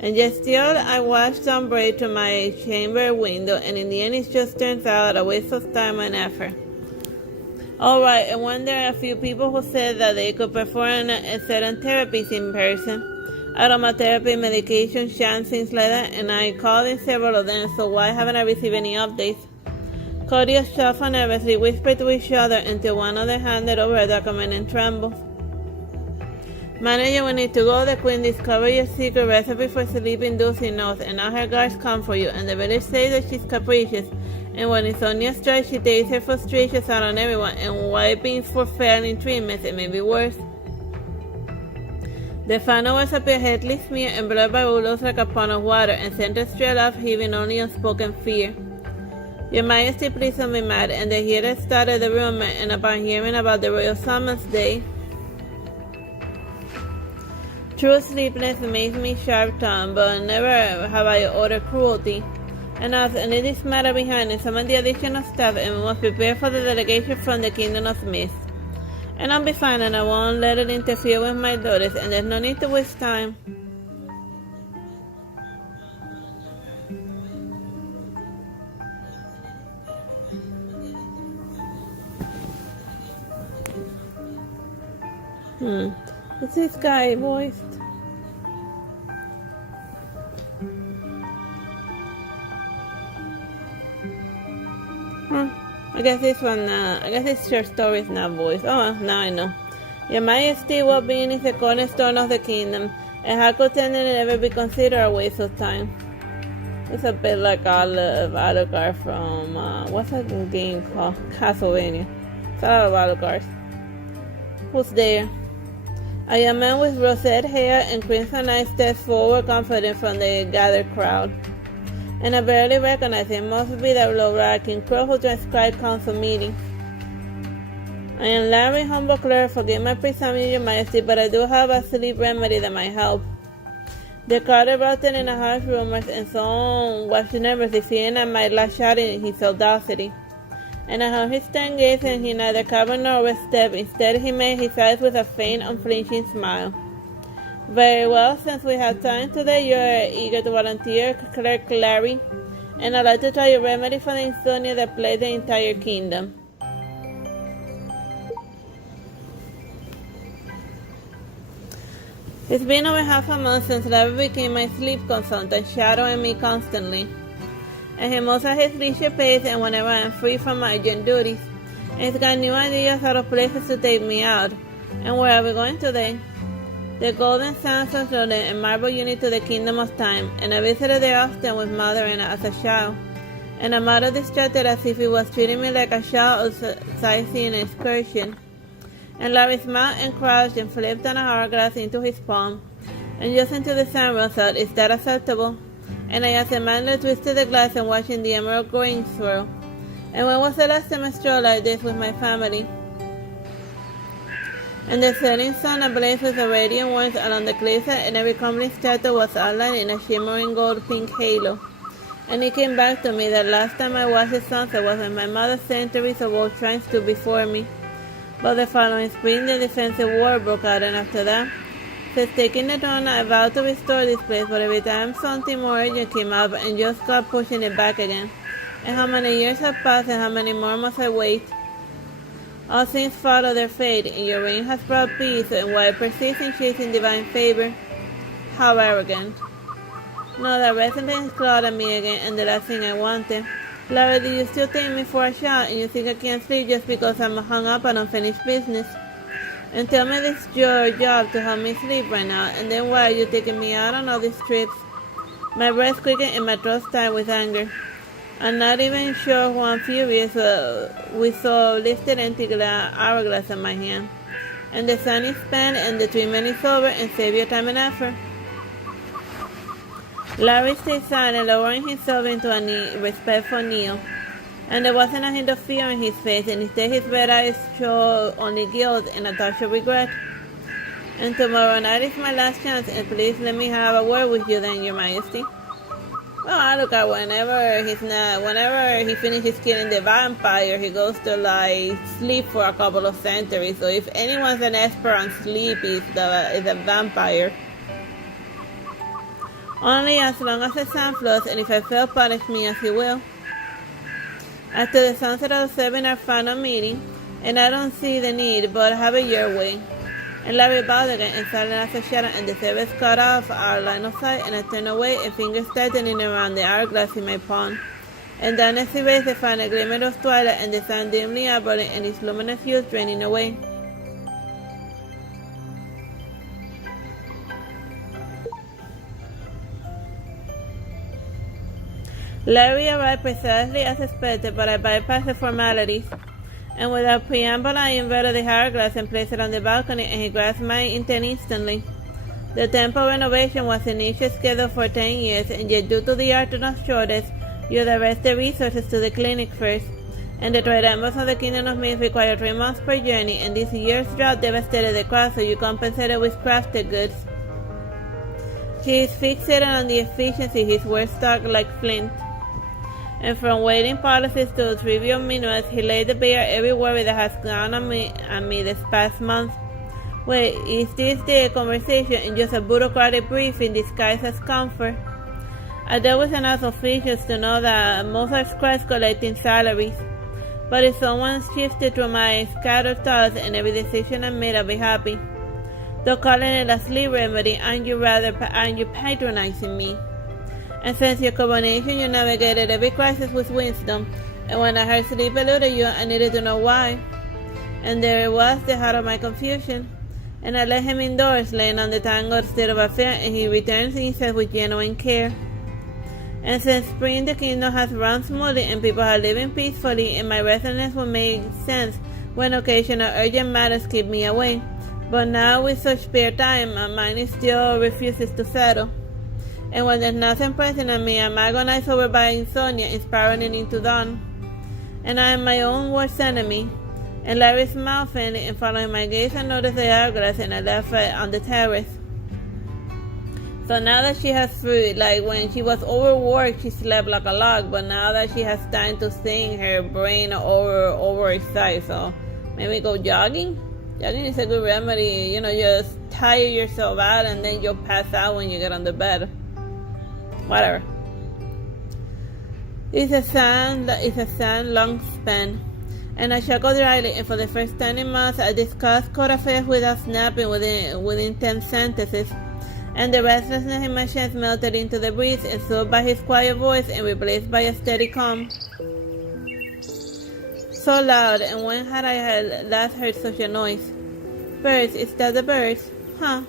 And yet still I watched them break through my chamber window, and in the end it just turns out a waste of time and effort. Alright, and when there are a few people who said that they could perform certain therapies in person, aromatherapy, medication, chant, things like that, and I called in several of them, so why haven't I received any updates? Courtiers shuffled nervously, whispered to each other until one of them handed over a document and trembled. Manager, we need to go. The queen discovered your secret recipe for sleep-inducing notes, and now her guards come for you, and the village says that she's capricious. And when Sonia strikes, she takes her frustrations out on everyone, and wiping for failing treatments, it may be worse. The final words appear headless smeared and blurred by willows like a pond of water, and sent her straight off, heaving only unspoken fear. Your Majesty, please don't be mad. And the hearer started the rumor, and upon hearing about the royal summons day, true sleepiness makes me sharp-tongued, but never have I ordered cruelty. And in this matter behind it, some of the additional staff, and we must prepare for the delegation from the Kingdom of Mist. And I'll be fine, and I won't let it interfere with my daughters, and there's no need to waste time. Is this guy voiced? I guess this one, I guess this short story is not voiced. Oh, now I know. Your Majesty, well-being is the cornerstone of the kingdom, and how could tending it ever be considered a waste of time? It's a bit like Alucard from, what's that game called? Castlevania. It's a lot of Alucards. Who's there? A young man with rosette hair and crimson eyes steps forward, confident from the gathered crowd. And I barely recognize him. Must be the low-ranking crow who transcribed council meetings. I am Larry, humble clerk. Forgive my presumption, Your Majesty, but I do have a sleep remedy that might help. The car erupted in a harsh rumors, and Son was nervously seeing I might lash out in his audacity. And I heard his stern gaze, and he neither covered nor overstepped. Instead, he made his eyes with a faint, unflinching smile. Very well, since we have time today, you are eager to volunteer, Clerk Larry, and I'd like to try a remedy for the insomnia that plagued the entire kingdom. It's been over half a month since Larry became my sleep consultant, shadowing me constantly. And he moves at his leisure pace and whenever I'm free from my urgent duties. And he's got new ideas out of places to take me out. And where are we going today? The Golden Sands of Jordan and Marble Unit to the Kingdom of Time, and I visited there often with Mother and as a child. And I'm out of distracted as if he was treating me like a child of sightseeing excursion. And Larry smiled and crouched and flipped on a hourglass into his palm. And just until the sun rose out, is that acceptable? And I asked the man that twisted the glass and watching the emerald green swirl. And when was the last time I strolled like this with my family? And the setting sun ablaze with a radiant warmth along the cliffs, and every crumbling statue was outlined in a shimmering gold-pink halo. And it came back to me that last time I watched the sunset was when my mother's centuries of old shrine stood before me. But the following spring, the defensive war broke out, and after that, since taking the throne, I vowed to restore this place, but every time something more urgent came up and just kept pushing it back again. And how many years have passed, and how many more must I wait? All things follow their fate, and your reign has brought peace, and why persist in chasing divine favor? How arrogant. No, that resentment clawed at me again, and the last thing I wanted. Larry, do you still take me for a shot, and you think I can't sleep just because I'm hung up on unfinished business? And tell me this is your job to help me sleep right now, and then why are you taking me out on all these trips? My breath quickened and my throat tied with anger. I'm not even sure who I'm furious with, so lifted empty hourglass in my hand. And the sun is spent, and the treatment is over, and save your time and effort. Larry stayed silent, lowering himself into a respectful kneel. And there wasn't a hint of fear in his face, and instead his red eyes showed only guilt and a touch of regret. And tomorrow night is my last chance, and please let me have a word with you then, Your Majesty. Well, I look at whenever he finishes killing the vampire, he goes to like sleep for a couple of centuries. So if anyone's an expert on sleep, it's a vampire. Only as long as the sun flows, and if I fail, punish me as he will. After the sunset, I'll serve in our final meeting, and I don't see the need, but have it your way. And Larry bowed again and silent as a shadow, and the service cut off our line of sight, and I turned away, and fingers tightening around the hourglass in my palm. And darkness erased the final glimmer of twilight, and the sun dimly outburning, and its luminous hues draining away. Larry arrived precisely as expected, but I bypassed the formalities. And without preamble, I inverted the hourglass and placed it on the balcony, and he grasped my intent instantly. The temple renovation was initially scheduled for 10 years, and yet due to the Artenos shortage, you direct the resources to the clinic first. And the trade emblems of the Kingdom of Mist require 3 months per journey, and this year's drought devastated the crop, so you compensated with crafted goods. He is fixated on the efficiency, his words stuck like flint. And from waiting policies to trivial minuets, he laid bare every worry that has gone on me this past month. Wait, is this the conversation in just a bureaucratic briefing disguised as comfort? I dealt with enough officials to know that most are scribes collecting salaries. But if someone shifted through my scattered thoughts and every decision I made, I'll be happy. Though calling it a sleep remedy, aren't you patronizing me? And since your coronation, you navigated every crisis with wisdom. And when I heard sleep eluded you, I needed to know why. And there it was, the heart of my confusion. And I let him indoors, laying on the tangled state of affairs, and he returns himself with genuine care. And since spring, the kingdom has run smoothly, and people are living peacefully, and my restlessness will make sense when occasional urgent matters keep me away. But now, with such spare time, my mind still refuses to settle. And when there's nothing pressing on me, I'm agonized over by insomnia and spiraling into dawn. And I am my own worst enemy. And Larry smiled faintly, and following my gaze, I noticed the hourglass, and I left it on the terrace. So now that she has food, like when she was overworked, she slept like a log. But now that she has time to sing, her brain overexcited. So maybe go jogging. Jogging is a good remedy. You know, just tire yourself out and then you'll pass out when you get on the bed. Whatever. It's a sad long span. And I chuckled dryly, and for the first time in months, I discussed court affairs without snapping within 10 sentences. And the restlessness in my chest melted into the breeze and soothed by his quiet voice and replaced by a steady calm. So loud, and when had I last heard such a noise? Birds, is that the birds? Huh.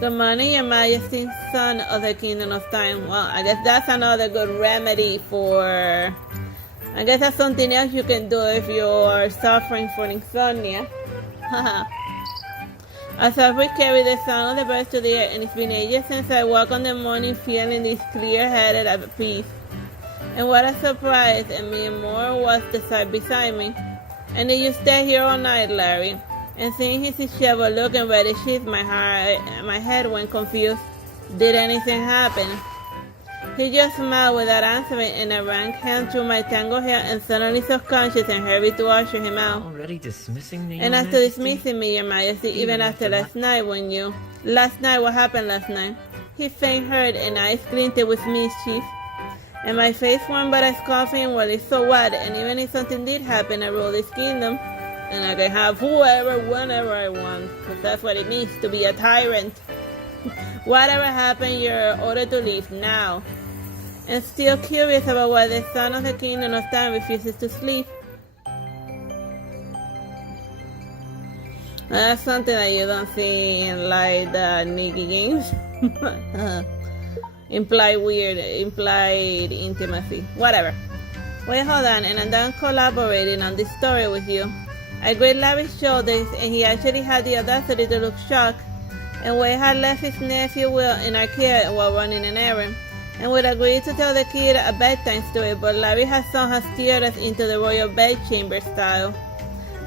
Good morning, Your Majesty, son of the Kingdom of Time. Well, I guess that's another good remedy for... I guess that's something else you can do if you are suffering from insomnia. I softly carry the sound of the birds to the air, and it's been ages since I woke on the morning feeling this clear-headed at peace. And what a surprise, and me and more was the sight beside me. And did you stay here all night, Larry? And seeing his disheveled look and ready sheath, my head went confused. Did anything happen? He just smiled without answering, and I ran hand through my tangled hair and suddenly self-conscious and hurried to usher him out. Already dismissing me, And Your as to Majesty? dismissing me, Your Majesty, even after last night when you... Last night, what happened last night? He faint heard and eyes glinted with mischief. And my face warmed but I scoffing, well, it's so what? And even if something did happen, I rule this kingdom. And I can have whoever, whenever I want. Because that's what it means to be a tyrant. Whatever happened, you're ordered to leave now. And still curious about why the son of the Kingdom of Time refuses to sleep. That's something that you don't see in like the Nikki games. Implied intimacy. Whatever. Wait, hold on, and I'm done collaborating on this story with you. I gripped Larry's shoulders, and he actually had the audacity to look shocked. And Wade had left his nephew Will in our care while running an errand, and would agree to tell the kid a bedtime story, but Larry had somehow steered us into the royal bedchamber style.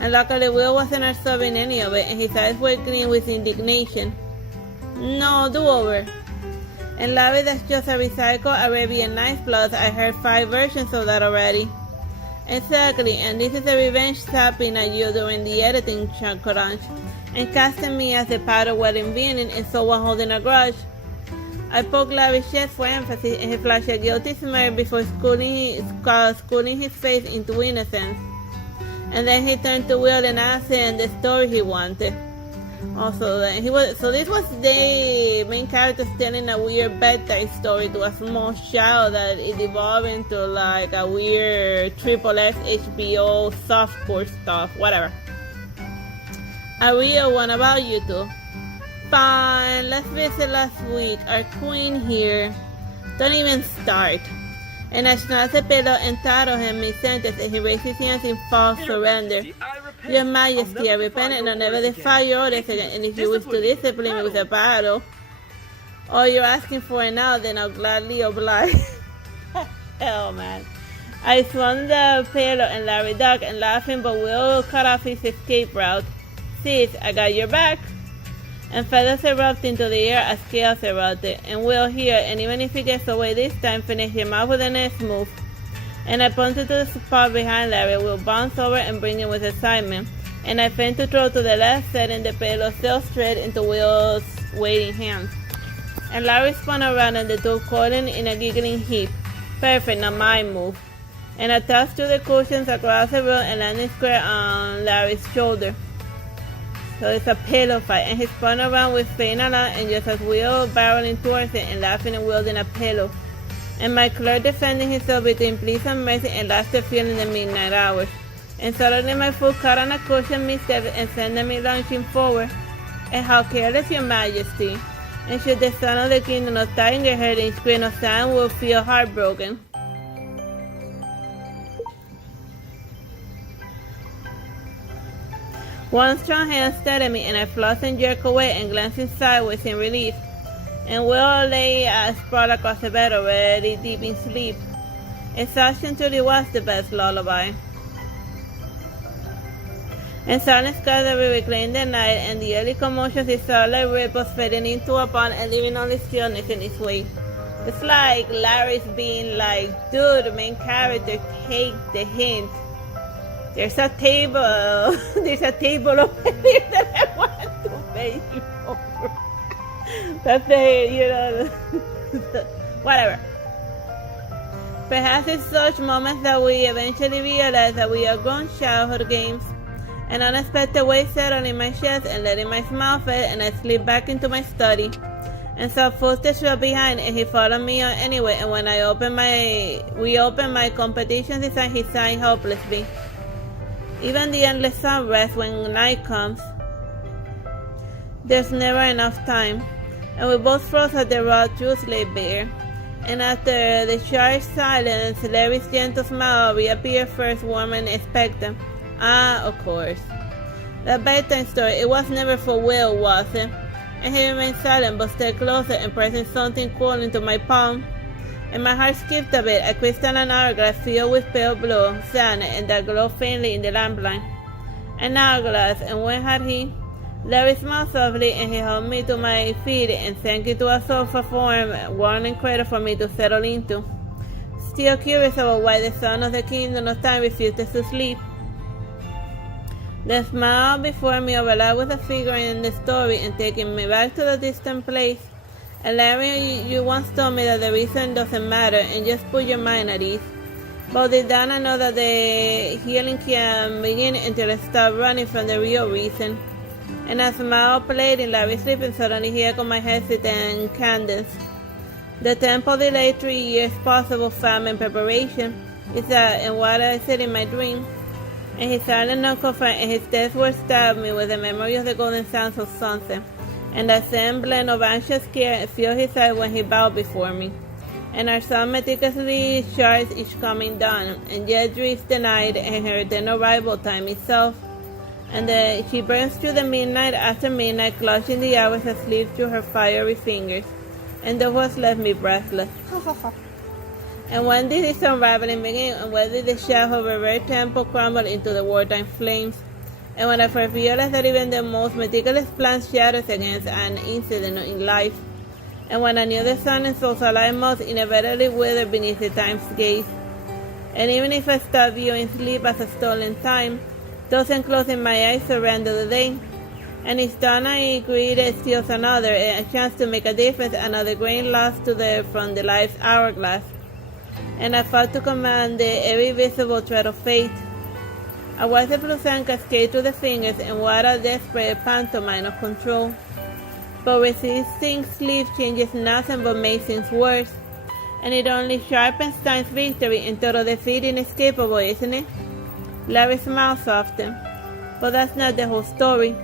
And luckily Will wasn't absorbing any of it, and his eyes were green with indignation. No, do over. And Larry, that's just a recycled Arabian Nights plus. I heard 5 versions of that already. Exactly, and this is a revenge tapping at you during the editing crunch, and casting me as the powder wedding villain and someone holding a grudge. I poked Larry's chest for emphasis, and he flashed a guilty smirk before schooling his face into innocence. And then he turned to Will and asked him the story he wanted. Also, so this was the main character telling a weird bedtime story to a small child that it evolved into like a weird XXX HBO softcore stuff, whatever. A real one about you two. Fine, let's visit last week. Our queen here. Don't even start. And I snatched the pillow and tattled him mid-sentence, and he raised his hands in false surrender. Your Majesty, I repent and I'll never defy your orders again, and if you wish to discipline me with a battle, or you're asking for it now, then I'll gladly oblige. Hell, man. I swung the pillow and Larry ducked and laughing, but Will cut off his escape route. Sis, I got your back. And feathers erupted into the air as chaos erupted, and Will here, and even if he gets away this time, finish him off with the next move. And I pointed to the spot behind Larry. Will bounce over and bring him with excitement, and I feigned to throw to the left, setting the pillow still straight into Will's waiting hands. And Larry spun around and the two coiling in a giggling heap. Perfect, now my move. And I tossed to the cushions across the room and landed square on Larry's shoulder. So it's a pillow fight, and he spun around with faint alarm, and just as Will barreling towards it and laughing and wielding a pillow. And my clerk defending himself between please and mercy and laughter feeling the midnight hours. And suddenly my foot caught on a cushion misstep and sending me launching forward. And how careless, Your Majesty. And should the son of the Kingdom of Time get hurt in scream of sound, will feel heartbroken. One strong hand steadied me, and I flossed and jerked away and glancing sideways in relief. And Will lay sprawled across the bed already deep in sleep. Exhaustion truly was the best lullaby. And silent skies that will reclaim the night, and the early commotions he saw like ripples fading into a pond and leaving only stillness in his wake. It's like Larry's being like, dude, main character, take the hint. There's a table. There's a table over there that I want to make you over. That's whatever. Perhaps it's such moments that we eventually realize that we are grown childhood games. An unexpected weight settled in my chest and letting my smile fade, and I slipped back into my study. And saw footsteps trail behind, and he followed me on anyway. And when we opened my competition design, he signed hopelessly. Even the endless sun rests when night comes. There's never enough time. And we both froze as the raw truth lay bare. And after the sharp silence, Larry's gentle smile reappeared, first warm and expectant. Ah, of course. That bedtime story, it was never for Will, was it? And he remained silent but stared closer and pressing something cool into my palm. And my heart skipped a bit. A crystalline hourglass filled with pale blue sand and that glowed faintly in the lamplight. An hourglass, and when had he? Larry smiled softly, and he held me to my feet and sank into a sofa form, warm and cradle for me to settle into. Still curious about why the son of the kingdom of time refuses to sleep. The smile before me overlapped with a figure in the story and taking me back to the distant place. And Larry, you once told me that the reason doesn't matter and just put your mind at ease. But did Dana know that the healing can begin until I stop running from the real reason? And a smile played in Larry's lips, and suddenly he echoed my hesitant cadence. The temple delayed 3 years possible famine preparation. Is that and what I said in my dream? And his silent no confront, and his death word stabbed me with the memory of the golden sands of sunset. And that same blend of anxious care filled his eyes when he bowed before me. And our sun meticulously charts each coming dawn, and yet dreams denied, and her eternal arrival time itself. And she burns through the midnight after midnight, clutching the hours asleep through her fiery fingers. And the words left me breathless. And when did this unraveling begin, and when did the shadow of a rare temple crumble into the wartime flames? And when I first realized that even the most meticulous plans shatters against an incident in life. And when I knew the sun and souls alive must inevitably wither beneath the time's gaze. And even if I stopped viewing sleep as a stolen time, doesn't closing my eyes surrender the day. And each dawn I greeted steals another, a chance to make a difference, another grain lost from the life's hourglass. And I fought to command the every visible thread of fate. I watched the blue sand cascade through the fingers, and what a desperate pantomime of control. But resisting sleep changes nothing but makes things worse. And it only sharpens time's victory and total defeat inescapable, isn't it? Larry smiled softened. But that's not the whole story.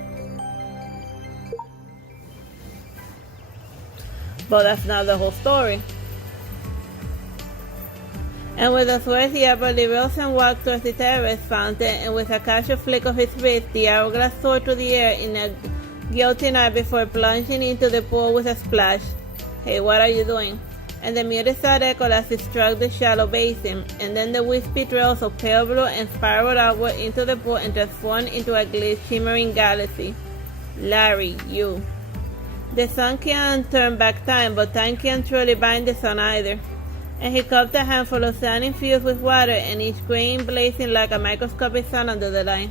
And with those words, he abruptly rose and walked towards the terrace fountain, and with a casual flick of his wrist, the hourglass soared through the air in a guilty night before plunging into the pool with a splash. Hey, what are you doing? And the muted sound echoed as it struck the shallow basin, and then the wispy trails of pale blue and spiraled outward into the pool and transformed into a shimmering galaxy. Larry, you. The sun can't turn back time, but time can't truly bind the sun either. And he cupped a handful of sand infused with water, and each grain blazing like a microscopic sun under the light.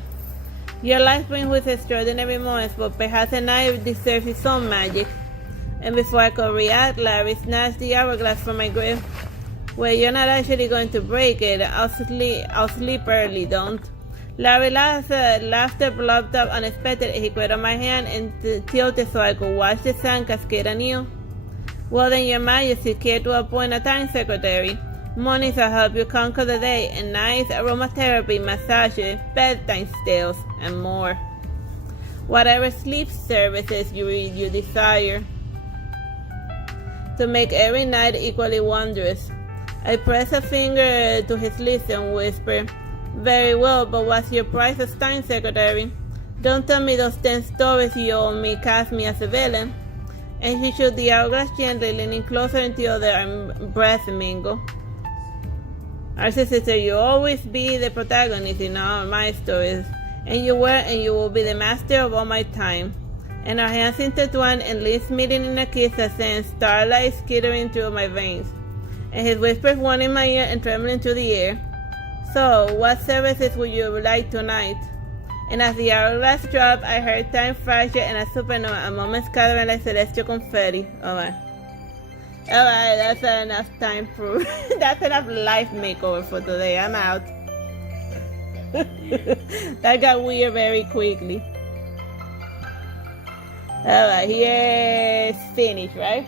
Your life brings with extraordinary moments, but perhaps a night deserves its own magic. And before I could react, Larry snatched the hourglass from my grip. Well, you're not actually going to break it. I'll sleep early, don't. Larry laughter blubbed up unexpectedly. He grabbed my hand and tilted so I could watch the sand cascade anew. Well then, your majesty, care to appoint a time secretary. Mornings will help you conquer the day, and nights aromatherapy, massages, bedtime tales, and more. Whatever sleep services you desire, to make every night equally wondrous. I pressed a finger to his lips and whispered, Very well, but what's your price as time secretary? Don't tell me those 10 stories you owe me cast me as a villain. And he shook the hourglass gently, leaning closer until their breath mingled. Artsy sister, you always be the protagonist in all my stories. And you were, and you will be the master of all my time. And our hands intertwined and lips meeting in a kiss that sends starlight skittering through my veins. And his whispers one in my ear and trembling through the air. So, what services would you like tonight? And as the hourglass dropped, I heard time fracture and a supernova, a moment scattering like celestial confetti. Alright, that's enough time for that's enough life makeover for today. I'm out. That got weird very quickly. Alright, here's finished, right?